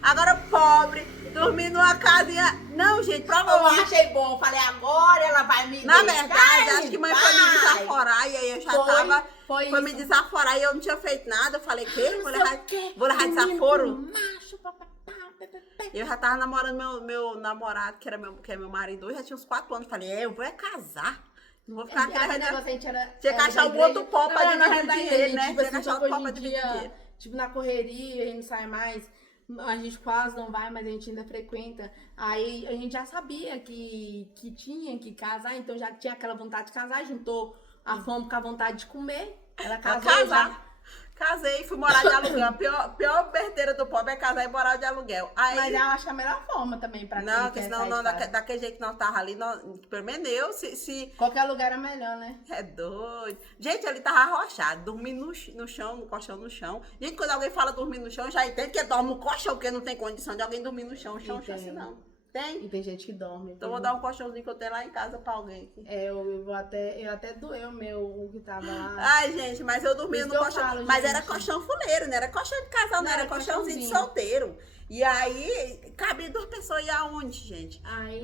Agora pobre, dormir numa casinha... Não, gente, Eu provavelmente... achei bom. Falei, agora ela vai me Na deixar, verdade, acho que mãe foi me vai. desaforar e aí eu já Foi, tava... foi Foi me isso. desaforar e eu não tinha feito nada. Eu falei, que? Não Vou sei levar, o quê. vou levar Menino desaforo? com macho, papapá, pepepé. Eu já tava namorando meu namorado, que é meu marido, eu já tinha uns 4 anos. Falei, eu vou negócio. Não vou ficar aqui na Aquele rede. negócio, a gente era... Tinha que era achar da um igreja. outro pó pra Não, na dividir realidade, dinheiro, né? tipo Tinha assim, que achar só que outro pó hoje pra em dividir dia, dinheiro. tipo, na correria, a gente não sai mais, a gente quase não vai, mas a gente ainda frequenta. Aí a gente já sabia que tinha que casar, então já tinha aquela vontade de casar, juntou a fome com a vontade de comer. Ela casou já. Casei, fui morar de aluguel. A pior berdeira do pobre é casar e morar de aluguel. Aí, Mas eu acho a melhor forma também pra não, quem que quer senão sair não, de casa. daquele jeito que nós tava ali, pelo menos eu, se Qualquer lugar é melhor, né? é doido. Gente, ele tava arrochado, dormindo no chão, no colchão no chão. Gente, quando alguém fala dormir no chão, eu já entendo que dorme no colchão, porque não tem condição de alguém dormir no chão. O chão assim não. Tem? E tem gente que dorme. Então eu vou dar um colchãozinho que eu tenho lá em casa pra alguém aqui. Eu até doeu o meu, o que tava lá. Ai, gente, mas eu dormia Isso no que eu colchão. falo, Mas gente. era colchão fuleiro, não era colchão de casal, não, Não, era era colchãozinho de colchãozinho. solteiro. E aí, cabia 2 pessoas e aonde, gente? Aí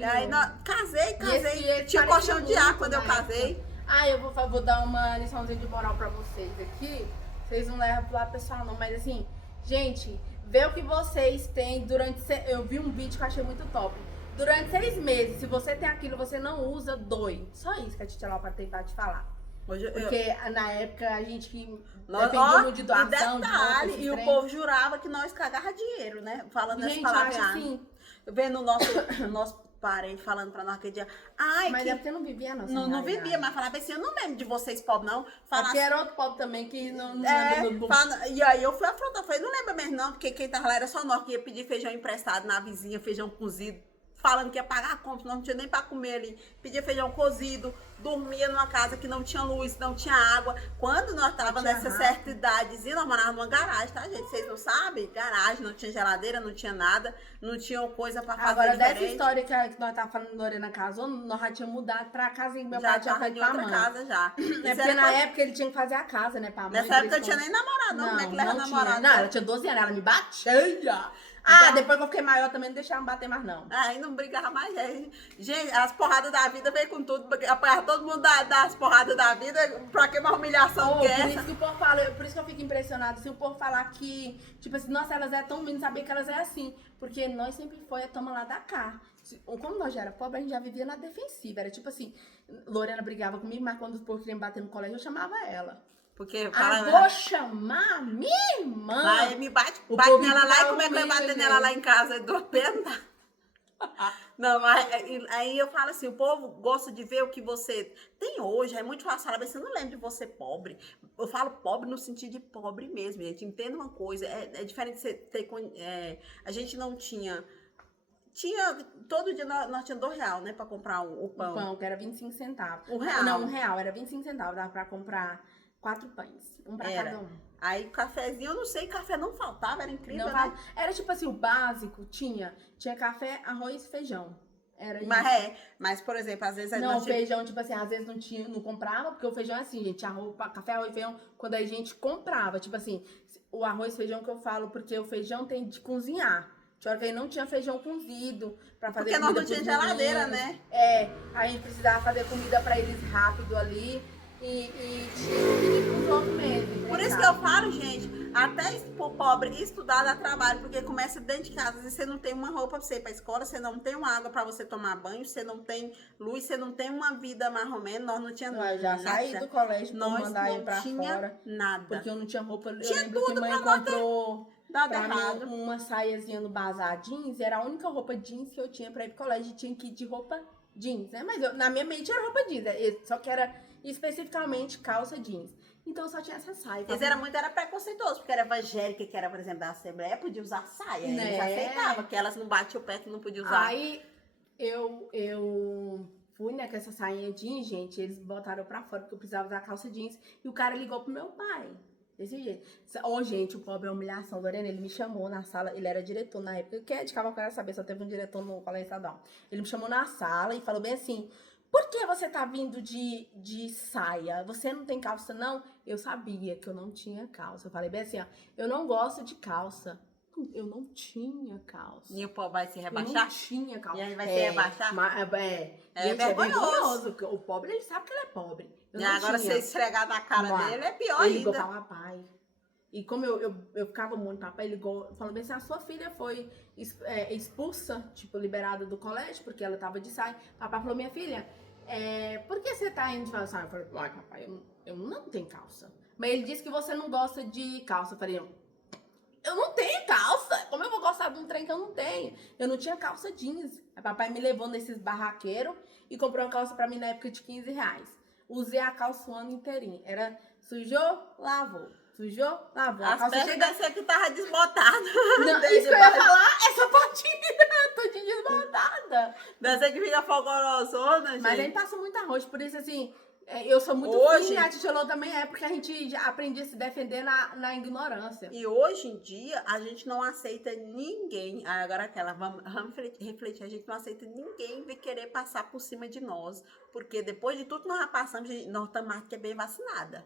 casei. esse Tinha parecia colchão de ar muito quando eu na casei. época. Eu vou dar uma liçãozinha de moral pra vocês aqui. Vocês não levam pro lado pessoal, não. Mas assim, gente, vê o que vocês têm durante... Eu vi um vídeo que eu achei muito top. Durante 6 meses, se você tem aquilo, você não usa, doe. Só isso que a Titia Lopes tem pra te falar. Hoje Porque na época a gente que Nós, dependia muito de e doação, de roupa, detalhe, esses e o trem. povo jurava que nós cagava dinheiro, né? Falando essa Gente, eu palavra. acho assim... Vendo o nosso parente falando pra nós aquele dia. Ai, Mas que... é porque não vivia a nossa Não realidade. vivia, mas falava assim, eu não lembro de vocês pobres, não. Falava Porque era outro povo também que não E aí eu fui afrontar, falei, não lembra mesmo não, porque quem tava lá era só nós que ia pedir feijão emprestado na vizinha, feijão cozido, falando que ia pagar a conta, nós não tinha nem pra comer ali, pedia feijão cozido, dormia numa casa que não tinha luz, não tinha água. Quando nós tava nessa certa idadezinha, nós morávamos numa garagem, tá, gente? Vocês não sabem? Garagem, não tinha geladeira, não tinha nada, não tinha coisa pra fazer Agora, diferente. dessa história que nós tava falando, Lorena casou, nós já tínhamos mudado pra casa e meu Já pai tinha tava feito em pra outra mãe. casa já. É Isso porque era na coisa- época ele tinha que fazer a casa, né, pra mãe. Nessa época eu tinha nem namorado, não. Como é que leva não namorado? tinha. Não, ela tinha 12 anos, ela me batia. Depois que eu fiquei maior também não deixava me bater mais, não. Aí não brigava mais. Gente, as porradas da vida veio com tudo. Porque apanhava todo mundo das porradas da vida. Pra que uma humilhação que é Por essa? isso que o povo fala, por isso que eu fico impressionada. Se o povo falar que, tipo assim, nossa, elas é tão lindas, sabia que elas é assim. Porque nós sempre foi a toma lá da cá. Como nós já era pobre, a gente já vivia na defensiva. Era tipo assim, Lorena brigava comigo, mas quando os povos queriam bater no colégio, eu chamava ela. Porque Vou chamar minha irmã. Vai, me bate O bate povo nela lá e brigava como é que vai comigo, bater gente. nela lá em casa? Do pena. Não, mas aí eu falo assim, o povo gosta de ver o que você tem hoje, é muito fácil falar, mas você não lembra de você pobre. Eu falo pobre no sentido de pobre mesmo, gente. Entenda uma coisa, é diferente de você ter... a gente não tinha... Todo dia nós tínhamos R$2, né, pra comprar o pão. O pão, que era 25 centavos. R$1. Não, R$1, era 25 centavos. Dava pra comprar 4 pães. Um pra Era. cada um. Aí cafezinho, eu não sei, café não faltava, era incrível, Não, né? era tipo assim, o básico tinha café, arroz e feijão. Era isso. Mas por exemplo, às vezes... Não, nós tínhamos- feijão, tipo assim, às vezes não comprava, porque o feijão é assim, gente, café, arroz e feijão, quando a gente comprava, tipo assim, o arroz e feijão que eu falo, porque o feijão tem de cozinhar. Tinha hora que aí não tinha feijão cozido pra fazer Porque nós comida não tinha pros geladeira, meninos. né? A gente precisava fazer comida pra eles rápido ali e tinha que pedir pros outros mesmo. Por isso que eu falo, gente, até pro pobre estudar dá trabalho, porque começa dentro de casa, e você não tem uma roupa pra você ir pra escola, você não tem uma água pra você tomar banho, você não tem luz, você não tem uma vida mais ou menos, nós não tínhamos Eu já saí do colégio pra nós mandar não ir pra tinha fora. nada. Porque eu não tinha roupa. Eu Tinha lembro que tudo mãe pra nós comprou Nada pra errado. mim, uma saiazinha no bazar jeans era a única roupa jeans que eu tinha pra ir pro colégio. Tinha que ir de roupa jeans, né? Mas na minha mente era roupa jeans, só que era especificamente calça jeans. Então só tinha essa saia. Eles era preconceituoso, porque era evangélica, que era, por exemplo, da Assembleia, podia usar saia. Né? Eles aceitavam que elas não batiam o pé, que não podia usar. Aí eu fui, né, com essa sainha jeans, gente, eles botaram pra fora porque eu precisava usar calça jeans. E o cara ligou pro meu pai. Desse jeito. Ô, gente, o pobre é humilhação. Lorena, ele me chamou na sala, ele era diretor na época. Quem é de Cavaco saber, só teve um diretor no colégio estadual. Ele me chamou na sala e falou bem assim: por que você tá vindo de saia? Você não tem calça, não? Eu sabia que eu não tinha calça. Eu falei bem assim, ó, eu não gosto de calça. Eu não tinha calça. E o povo vai se Eu rebaixar? não tinha calça. E aí vai se rebaixar? Gente, vergonhoso. O pobre, ele sabe que ele é pobre. Eu E não agora tinha. você esfregar na cara Mas dele é pior ele ligou ainda. pra papai. E como eu ficava muito, papai ligou, falando assim, a sua filha foi expulsa, tipo, liberada do colégio, porque ela tava de saia. Papai falou, minha filha, por que você tá indo de calça? Eu falei, ai, papai, eu não tenho calça. Mas ele disse que você não gosta de calça. Eu falei, eu não tenho calça. Como eu vou gostar de um trem que eu não tenho? Eu não tinha calça jeans. Aí papai me levou nesses barraqueiros e comprou uma calça pra mim na época de R$15. Usei a calça o ano inteirinho. Era sujou, lavou. Sujou, lavou. A As calça pernas chega... desse aqui tava desbotada. Não, isso que eu ia falar, essa pontinha toda desbotada. Dessa que fica fogorosona, gente. Mas ele passa muito arroz, por isso assim, eu sou muito Hoje- fina, a Titiolô também é, porque a gente já aprendia a se defender na ignorância. E hoje em dia, a gente não aceita ninguém. Agora vamos refletir, a gente não aceita ninguém vir querer passar por cima de nós. Porque depois de tudo que nós já passamos, nós estamos que é bem vacinada.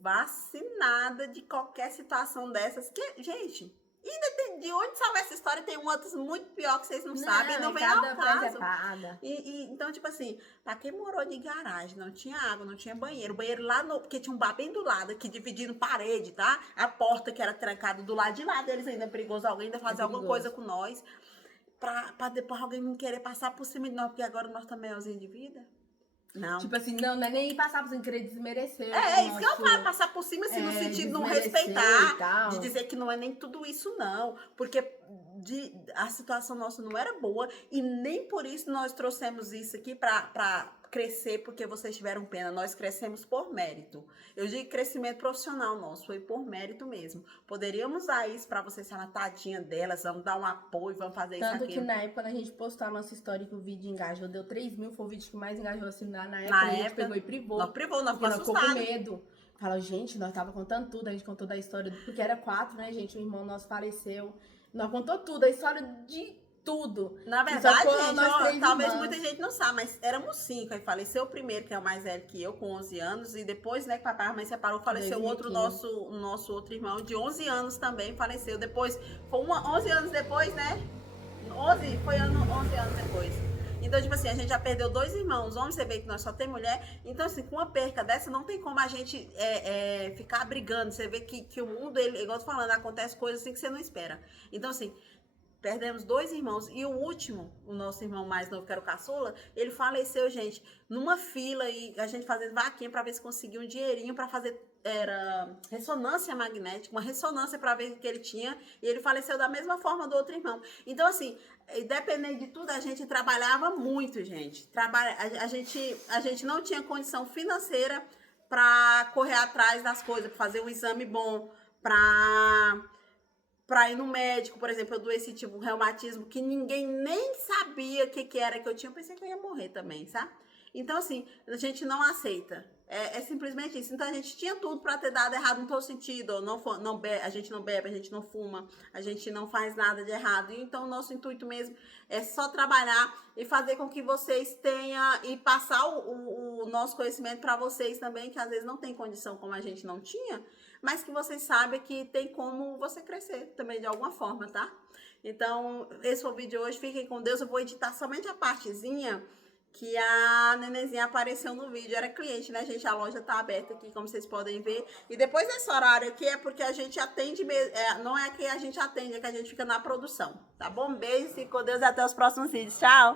Vacinada de qualquer situação dessas. Que, gente, ainda tem, de onde saiu essa história? Tem outras muito pior que vocês não sabem, não vem ao caso. Então, tipo assim, pra quem morou de garagem, não tinha água, não tinha banheiro. Banheiro lá no. Porque tinha um bar bem do lado, que dividindo parede, tá? A porta que era trancada do lado de lá deles ainda é perigoso. Alguém ainda fazer alguma coisa com nós. Pra depois alguém não querer passar por cima de nós, porque agora nós também é ausente de vida. Não. Tipo assim, não é nem passar por cima, querer desmerecer. Isso que eu falo, passar por cima, assim, no sentido de não respeitar, de dizer que não é nem tudo isso, não. Porque a situação nossa não era boa e nem por isso nós trouxemos isso aqui pra crescer, porque vocês tiveram pena. Nós crescemos por mérito. Eu digo crescimento profissional nosso, foi por mérito mesmo. Poderíamos usar isso pra vocês falar, tadinha delas, vamos dar um apoio, vamos fazer isso aqui. Tanto que na época, quando a gente postou a nossa história que o vídeo engajou, deu 3 mil, foi o vídeo que mais engajou assim na época, a gente pegou e privou. Nós ficamos ficou com medo. Fala, gente, nós tava contando tudo, a gente contou da história, porque era 4, né, gente? O irmão nosso faleceu. Nós contou tudo, a história de tudo. Na verdade, gente, talvez irmãs. muita gente não saiba, mas éramos 5. Aí faleceu o primeiro, que é o mais velho que eu, com 11 anos. E depois, né, que papai e mamãe separou, faleceu o outro, nosso outro irmão, de 11 anos também, faleceu. Depois, foi 11 anos depois, né? 11 anos depois. Então, tipo assim, a gente já perdeu 2 irmãos homens, você vê que nós só tem mulher. Então, assim, com uma perca dessa, não tem como a gente ficar brigando. Você vê que o mundo, igual eu tô falando, acontece coisas assim que você não espera. Então, assim, perdemos 2 irmãos. E o último, o nosso irmão mais novo, que era o caçula, ele faleceu, gente, numa fila, e a gente fazendo vaquinha pra ver se conseguia um dinheirinho pra fazer, era ressonância magnética, uma ressonância pra ver o que ele tinha, e ele faleceu da mesma forma do outro irmão. Então, assim, dependendo de tudo, a gente trabalhava muito, gente. A gente não tinha condição financeira pra correr atrás das coisas, pra fazer um exame bom, pra ir no médico. Por exemplo, eu doeci tipo um reumatismo que ninguém nem sabia o que era que eu tinha. Eu pensei que eu ia morrer também, sabe? Então, assim, a gente não aceita. É simplesmente isso. Então, a gente tinha tudo pra ter dado errado em todo sentido. A gente não bebe, a gente não fuma, a gente não faz nada de errado. Então, o nosso intuito mesmo é só trabalhar e fazer com que vocês tenham e passar o nosso conhecimento pra vocês também, que às vezes não tem condição como a gente não tinha, mas que vocês sabem que tem como você crescer também de alguma forma, tá? Então, esse foi o vídeo de hoje. Fiquem com Deus. Eu vou editar somente a partezinha que a Nenezinha apareceu no vídeo. Era cliente, né, gente? A loja tá aberta aqui, como vocês podem ver. E depois desse horário aqui é porque a gente atende, não é que a gente atende, é que a gente fica na produção, tá bom? Beijo, fique com Deus e até os próximos vídeos. Tchau!